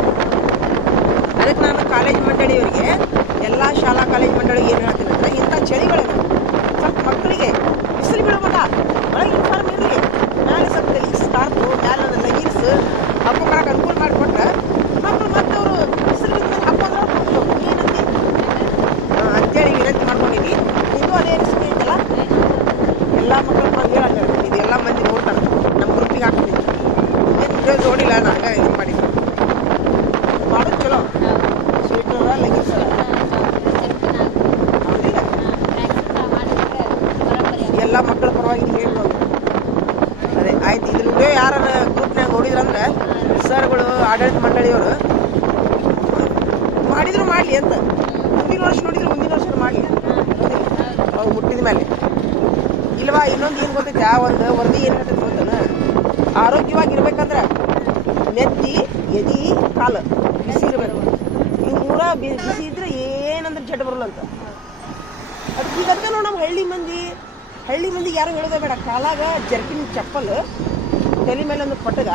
ಅದಕ್ಕೆ ನಾನು ಕಾಲೇಜ್ ಮಂಡಳಿಯವರಿಗೆ ಎಲ್ಲ ಶಾಲಾ ಕಾಲೇಜ್ ಮಂಡಳಿಗೆ ಏನು ಹೇಳ್ತೀನಿ ಅಂದ್ರೆ ಇಂಥ ಚಳಿ ಒಳಗೆ ಸ್ವಲ್ಪ ಮಕ್ಕಳಿಗೆ ಬಿಸಿಲು ಬೀಳೋಲ್ಲ ಒಳಗೆ ಯೂನಿಫಾರ್ಮ್ ಇರಲಿ ಮ್ಯಾಲೆ ಸ್ವಲ್ಪ ತಲೆಗೆ ಸ್ಕಾರ್ಫು ಮ್ಯಾಲೆ ಒಂದು ಲಗೀನ್ಸ್ ಹಾಕೋಬರಕ್ಕೆ ಅನುಕೂಲ ಮಾಡಿಕೊಟ್ರೆ ಮಕ್ಕಳು ಮತ್ತೆ ಅವರು ಬಿಸಿಲು ಬಿದ್ದ ಹಾಕೋದ್ರೆ ಏನಂತಿ ಅಂತೇಳಿ ವಿನಂತಿ ಮಾಡ್ಕೊಂಡಿನಿ ಇದು ಅದೇ ಅನಿಸಿಕೆ ಐತಲ್ಲ ಎಲ್ಲ ಮಕ್ಕಳು ನಾನು ಹೇಳಂಗ ಇದು ಎಲ್ಲ ಮಂದಿ ನೋಡ್ತಾರೆ ನಮ್ಮ ಗ್ರೂಪಿಗೆ ಹಾಕ್ತೀನಿ ಏನು ನೋಡಿಲ್ಲ ನಾನು ಇದು ಮಾಡಿದ್ದೆ ಮಾಡೋದು ಚಲೋ ಸ್ವೀಟ್ನರ ಲಗೀನ್ಸ್ ಹೌದಿಲ್ಲ ಎಲ್ಲ ಮಕ್ಕಳ ಪರವಾಗಿ ಹೇಳ್ಬೋದು ಅದೇ ಆಯ್ತು ಇದ್ರ ವಿಡಿಯೋ ಯಾರ ಗ್ರೂಪ್ನಾಗ ನೋಡಿದ್ರಂದ್ರೆ ಸರ್ಗಳು ಆಡಳಿತ ಮಂಡಳಿಯವರು ಮಾಡಿದ್ರು ಮಾಡಲಿ ಅಂತ ಮುಂದಿನ ವರ್ಷ ನೋಡಿದ್ರೆ ಮುಂದಿನ ವರ್ಷ ಮಾಡಲಿ ಅವ್ರು ಮುಟ್ಟಿದ ಮೇಲೆ ಇಲ್ವಾ ಇನ್ನೊಂದು ಏನು ಗೊತ್ತೈತೆ ಆ ಒಂದು ವರದಿ ಏನು ಹೇಳ್ತೈತೆ ಗೊತ್ತನ ಆರೋಗ್ಯವಾಗಿರ್ಬೇಕಂದ್ರೆ ನೆತ್ತಿ ಎದಿ ಕಾಲು ಬಿಸಿ ಇರಬೇಕು ಇವು ಮೂರ ಬಿಸಿ ಇದ್ರೆ ಏನಂದ್ರೆ ಜಡ್ ಬರಲ್ಲ ಅಂತ ಅದಕ್ಕೆ ಈಗ ಅದಕ್ಕೆ ನಾವು ನಮ್ಮ ಹಳ್ಳಿ ಮಂದಿಗೆ ಯಾರು ಹೇಳೋದೇ ಬೇಡ ಕಾಲಾಗ ಜರ್ಕಿನ್ ಚಪ್ಪಲ್ ತಲೆ ಮೇಲೆ ಒಂದು ಪಟ್ಟಗ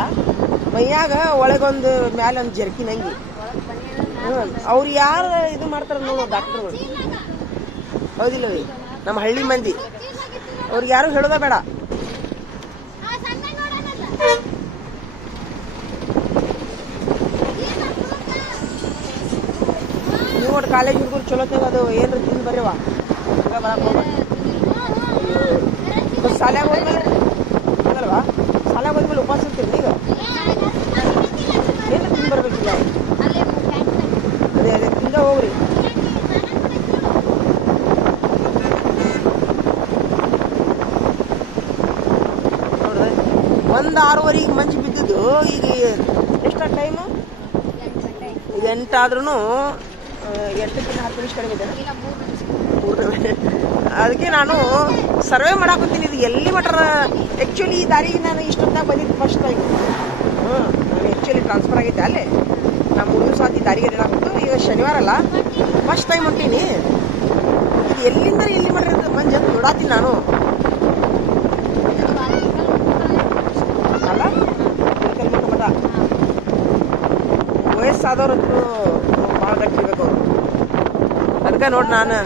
ಮೈಯಾಗ ಒಳಗೊಂದು ಮ್ಯಾಲೆ ಒಂದು ಜರ್ಕಿನ್ ಅಂಗಿ ಅವ್ರು ಯಾರು ಇದು ಮಾಡ್ತಾರ ನೋಡೋ ಡಾಕ್ಟರ್ಗಳು ಹೌದಿಲ್ಲ ನಮ್ಮ ಹಳ್ಳಿ ಮಂದಿ ಅವ್ರಿಗೆ ಯಾರು ಹೇಳೋದ ಬೇಡ ನೀವು ಒಟ್ಟು ಕಾಲೇಜ್ ಹುಡುಗರು ಚಲೋತ್ನಾಗ ಅದು ಏನ್ರ ತಿಂದು ಬರ್ರಿವ ಬರಕ್ಕೆ ಹೋಗ್ಬೇಡ ಶಾಲ್ಯಾಗ ಹೋದ್ಮೇಲೆ ಅಲ್ವಾ ಶಾಲ್ಯಾಗ ಹೋದ್ಮೇಲೆ ಉಪವಾಸ ಇರ್ತೀರಿ ಈಗ ಏನು ತಿಂದು ಬರ್ಬೇಕಿಲ್ಲ ಅದೇ ಅದೇ ತಿಂದ ಹೋಗ್ರಿ ನೋಡ್ರಿ 6:30 ಮಂಜು ಬಿದ್ದಿದ್ದು ಈಗ ಎಷ್ಟ ಟೈಮು 8 ಆದ್ರೂ 8ಕ್ಕಿಂತ 10 ನಿಮಿಷ ಕಡಿಮೆ ಇದೆ ಅದಕ್ಕೆ ನಾನು ಸರ್ವೆ ಮಾಡಾಕತ್ತೀನಿ ಇದು ಎಲ್ಲಿ ಮಟ್ರ ಆ್ಯಕ್ಚುಲಿ ಈ ದಾರಿಗೆ ನಾನು ಇಷ್ಟೊತ್ತಾಗ ಬಂದಿದ್ದು ಫಸ್ಟ್ ಟೈಮ್ ನಾನು ಆ್ಯಕ್ಚುಲಿ ಟ್ರಾನ್ಸ್ಫರ್ ಆಗೈತೆ ಅಲ್ಲೇ ನಾ 3 ದಿವಸ ಆತಿ ದಾರಿಗೆ ಹೇಳಾಕತ್ತು ಈಗ ಶನಿವಾರ ಅಲ್ಲ ಫಸ್ಟ್ ಟೈಮ್ ಹೊಂಟೀನಿ ಇದು ಎಲ್ಲಿಂದ ಎಲ್ಲಿ ಮಾಡ್ರಿ ಮಂಜು ಅಂತ ನೋಡಾತೀನಿ ನಾನು ಅಲ್ಲ ಮಠ ವಯಸ್ಸಾದವ್ರಂತೂ ಭಾಳ ಗಟ್ಟಿರ್ಬೇಕು ಅವರು ಅದಕ್ಕೆ ನೋಡಿ ನಾನು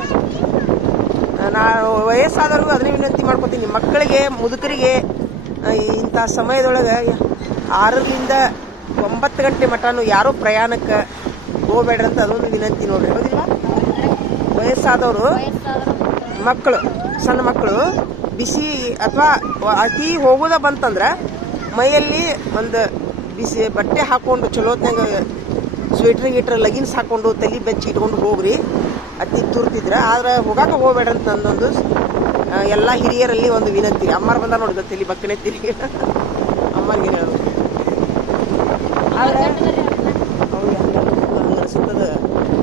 ವಯಸ್ಸಾದವ್ರಿಗೂ ಅದನ್ನೇ ವಿನಂತಿ ಮಾಡ್ಕೊತೀನಿ ಮಕ್ಕಳಿಗೆ ಮುದುಕರಿಗೆ ಇಂಥ ಸಮಯದೊಳಗೆ 6ರಿಂದ 9 ಗಂಟೆ ಮಟನು ಯಾರೂ ಪ್ರಯಾಣಕ್ಕೆ ಹೋಗ್ಬೇಡ್ರಿ ಅಂತ ಅದೊಂದು ವಿನಂತಿ ನೋಡ್ರಿ ಹೌದಿಲ್ಲ ವಯಸ್ಸಾದವರು ಮಕ್ಕಳು ಸಣ್ಣ ಮಕ್ಕಳು ಬಿಸಿ ಅಥವಾ ಅತಿ ಹೋಗೋದ ಬಂತಂದ್ರೆ ಮೈಯಲ್ಲಿ ಒಂದು ಬಿಸಿ ಬಟ್ಟೆ ಹಾಕ್ಕೊಂಡು ಚಲೋತ್ನಾಗ ಸ್ವೆಟ್ರ್ ಗಿಟ್ರ್ ಲಗಿನ್ಸ್ ಹಾಕೊಂಡು ತಲೆ ಬೆಚ್ಚಿ ಇಟ್ಕೊಂಡು ಹೋಗ್ರಿ ಅತಿ ತುರ್ತಿದ್ರ ಆದ್ರೆ ಹೋಗಾಕ ಹೋಗ್ಬೇಡ್ರಿ ಅಂತ ನಂದೊಂದು ಎಲ್ಲ ಹಿರಿಯರಲ್ಲಿ ಒಂದು ವಿನಂತಿ. ಅಮ್ಮಾರು ಬಂದ ನೋಡಿದ ತಲೆ ಬಕ್ಕನೆ ತಿರುಗಿ ಅಮ್ಮನಿಗೆ ಹೇಳೋದು ಆದ್ರೆ ಅವ್ರು ಹಂಗೆ ಅನಿಸುತ್ತದ.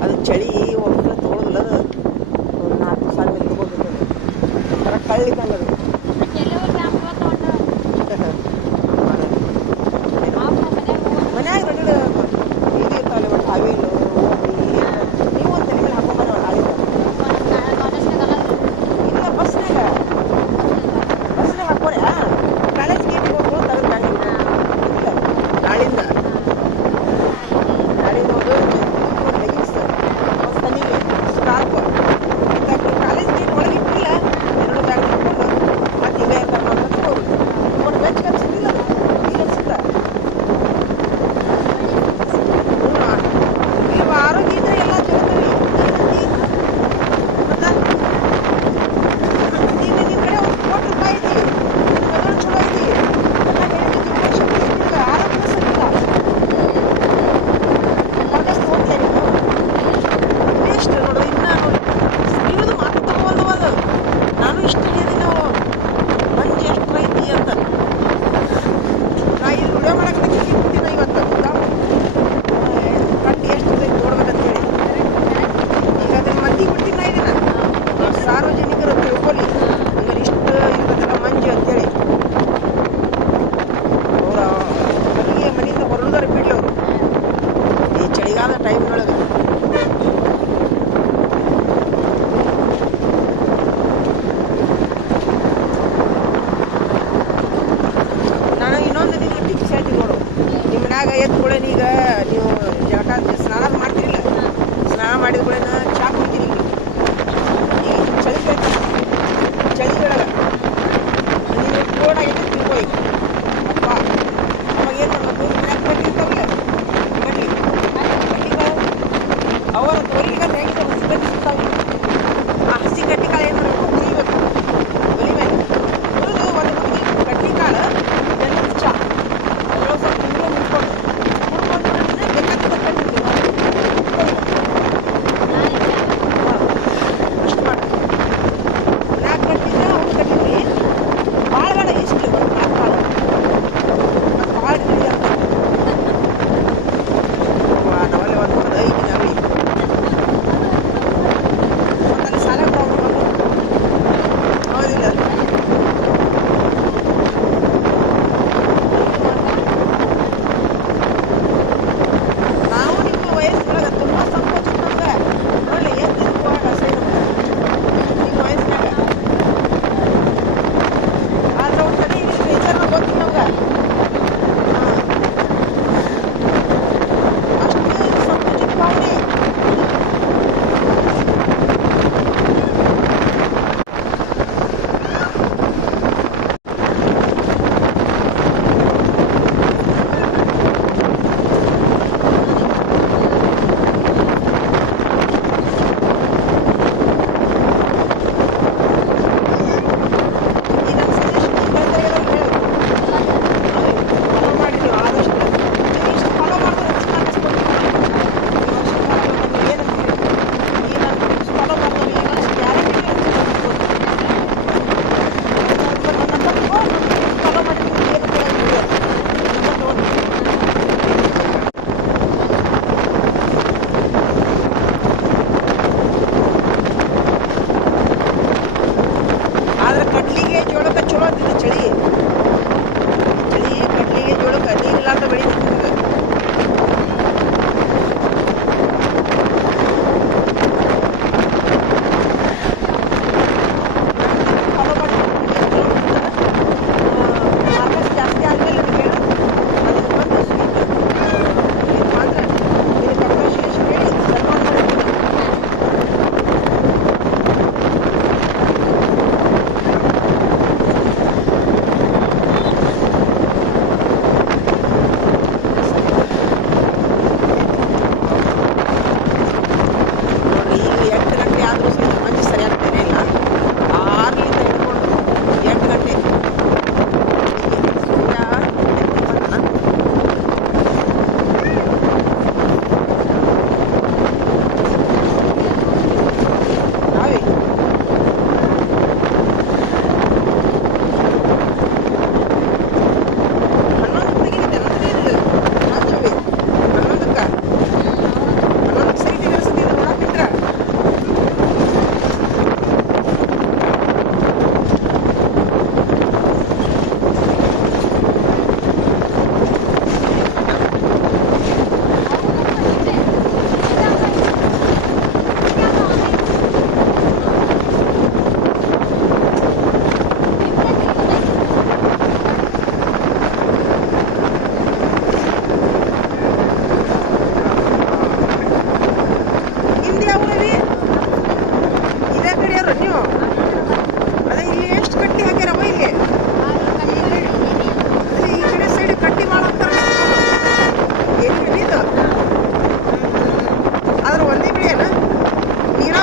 ಅದು ಚಳಿ ಒಬ್ಬರು ತೊಗೊಳಲ್ಲ, ಅದು ಒಂದು 4 ಸಾಲ ಇರ್ಬೋದು, ಒಂಥರ ಕಳ್ಳಿದ್ದಂಗೆ ಅದು. ಮನ್ಯಾಗ ನಡಿ ಇದು ಇರ್ತಾವಲ್ಲ ಒಟ್ಟು ಹಾವೇಲು ಹೋಗಿ ನೀವು ತಲೆ ಮೇಲೆ ಹಾಕೊಂಬರೋ ಹಾವೇಲು ಇಲ್ಲ ಬಸ್ನಾಗ ಹಾಕೋರೆ ಕಾಲೇಜ್ ಗೇಟ್ ಹೋಗ್ಬೋದು ತಗದು ಗಾಡಿಯಿಂದ ನಾಳಿಂದ ಹೋದು ಲೆಗಿನ್ಸ್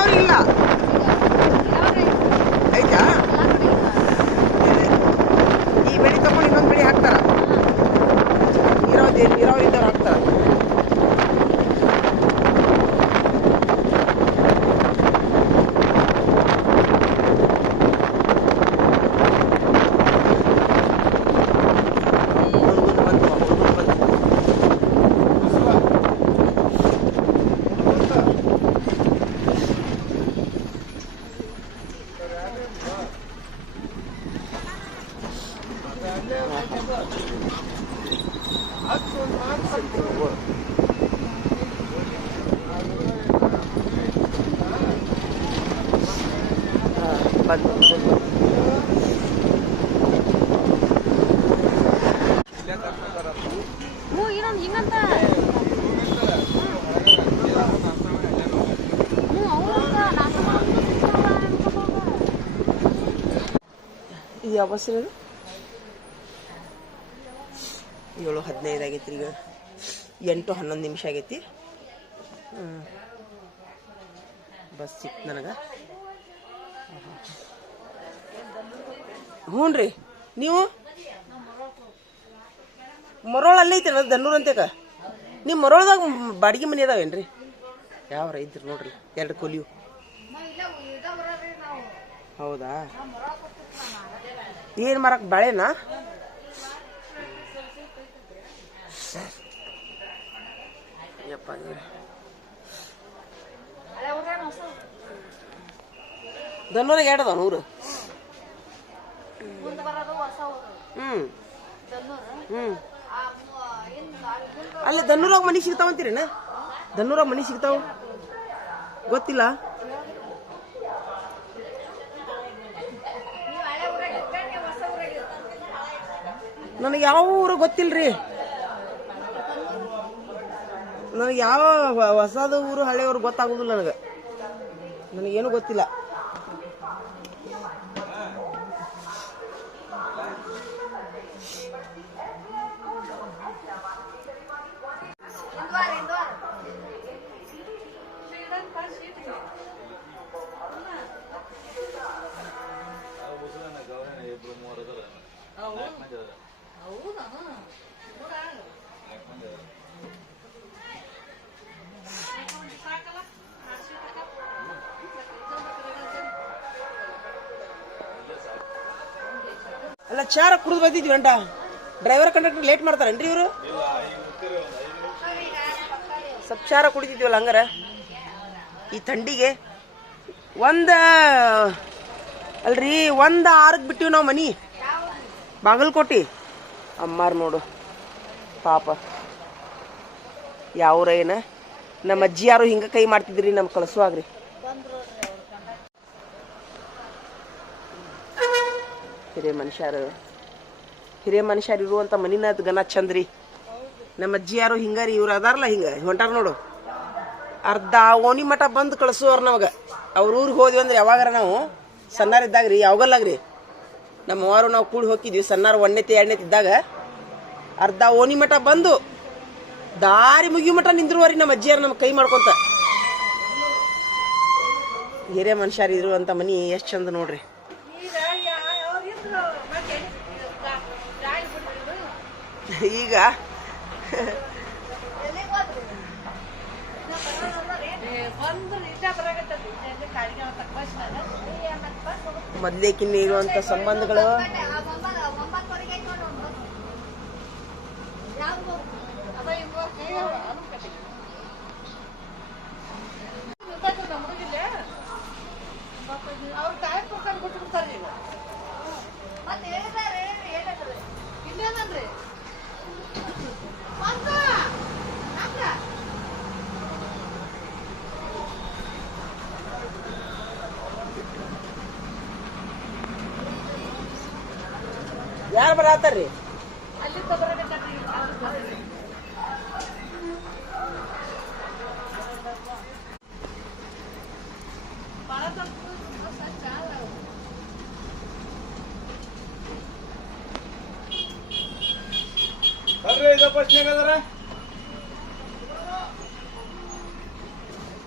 ನೀರಾವರಿ ಇಲ್ಲ ಐತಾ ಈ ಬೆಳೆ ತಗೊಂಡು ಇನ್ನೊಂದು ಬೆಳೆ ಹಾಕ್ತಾರ ನೀರಾವರಿ ಇದ್ದವ್ರು ಹಾಕ್ತಾರ ಇದು ಯಾವ ಬಸ್ ಇದು 7:15 ಆಗೈತಿ ಈಗ 8:11 ನಿಮಿಷ ಆಗೈತಿ ಬಸ್ ಸಿಕ್ತು ನನಗೆ ಹ್ಞೂ ರೀ ನೀವು ಮರೋಳ ಅಲ್ಲೇ ಐತಿ ದನ್ನೂರು ಅಂತೇಕ ನಿಮ್ಮ ಮರೋಳದಾಗ ಬಾಡಿಗೆ ಮನೆ ಅದಾವೇನ್ರಿ ಯಾವ ಇದ್ರಿ ನೋಡ್ರಿ 2 ಕೊಲಿಯು ಹೌದಾ ಏನು ಮಾರಕ್ ಬಾಳೆನಾ ಯಪ್ಪ ದನ್ನೂರಾಗ 2 ಅದಾವ 100 ಅಲ್ಲಿ ದನ್ನೂರಾಗ ಮನಿ ಸಿಗ್ತಾವಂತೀರೇನ ದನ್ನೂರಾಗ ಮನಿ ಸಿಗ್ತಾವ ಗೊತ್ತಿಲ್ಲ ನನಗೆ ಯಾವ ಊರು ಗೊತ್ತಿಲ್ರಿ ನನಗೆ ಯಾವ ಹೊಸದ ಊರು ಹಳೆ ಊರು ಗೊತ್ತಾಗೋದಿಲ್ಲ ನನಗೇನು ಗೊತ್ತಿಲ್ಲ ಅಲ್ಲ ಚಾರ ಕುಡಿದು ಬಂದಿದ್ವಿ ಅಂಟ ಡ್ರೈವರ್ ಕಂಡಕ್ಟರ್ ಲೇಟ್ ಮಾಡ್ತಾರೇನ್ರಿ ಇವರು ಸ್ವಲ್ಪ ಚಾರ ಕುಡಿತಿದ್ವಲ್ಲ ಹಂಗಾರ ಈ ಥಂಡಿಗೆ ಅಲ್ರಿ 1:06 ಬಿಟ್ಟಿವಿ ನಾವು ಮನಿ ಬಾಗಲಕೋಟೆ ಅಮ್ಮಾರು ನೋಡು ಪಾಪ ಯಾವ್ರ ಏನ ನಮ್ಮ ಅಜ್ಜಿ ಯಾರು ಹಿಂಗ ಕೈ ಮಾಡ್ತಿದ್ರಿ ನಮ್ಗೆ ಕಳಿಸುವಾಗ್ರಿ ಹಿರಿಯ ಮನುಷ್ಯರು ಇರುವಂತ ಮನಿನ ಗನ ಚಂದ್ರಿ ನಮ್ಮ ಅಜ್ಜಿ ಯಾರು ಹಿಂಗಾರಿ ಇವ್ರು ಅದಾರಲ್ಲ ಹಿಂಗ ಹೊಂಟಾರ ನೋಡು ಅರ್ಧ ಓಣಿ ಮಠ ಬಂದು ಕಳಿಸುವವ್ರ ನಮಗ ಅವ್ರ ಊರಿಗೆ ಹೋದ್ವಿ ಅಂದ್ರೆ ಯಾವಾಗಾರ ನಾವು ಸಣ್ಣಾರಿದ್ದಾಗ್ರಿ ಯಾವಾಗಲ್ಲಾಗ್ರಿ ನಮ್ಮ ವಾರು ನಾವು ಕೂಡಿ ಹೋಗಿದ್ವಿ ಸಣ್ಣಾರು 1ನೇತೆ 2ನೇತೆ ಇದ್ದಾಗ ಅರ್ಧ ಓಣಿ ಮಠ ಬಂದು ದಾರಿ ಮುಗಿ ಮಠ ನಿಂದ್ರುವರಿ ನಮ್ಮ ಅಜ್ಜಿಯಾರ ನಮ್ಗೆ ಕೈ ಮಾಡ್ಕೊಂತ ಹಿರಿಯ ಮನುಷ್ಯರು ಇರುವಂತ ಮನಿ ಎಷ್ಟು ಚಂದ ನೋಡ್ರಿ ಈಗ ಮೊದ್ಲೇಕಿನ್ನ ಇರುವಂತ ಸಂಬಂಧಗಳು ಯಾರು ಬರತ್ತಾರ್ರಿ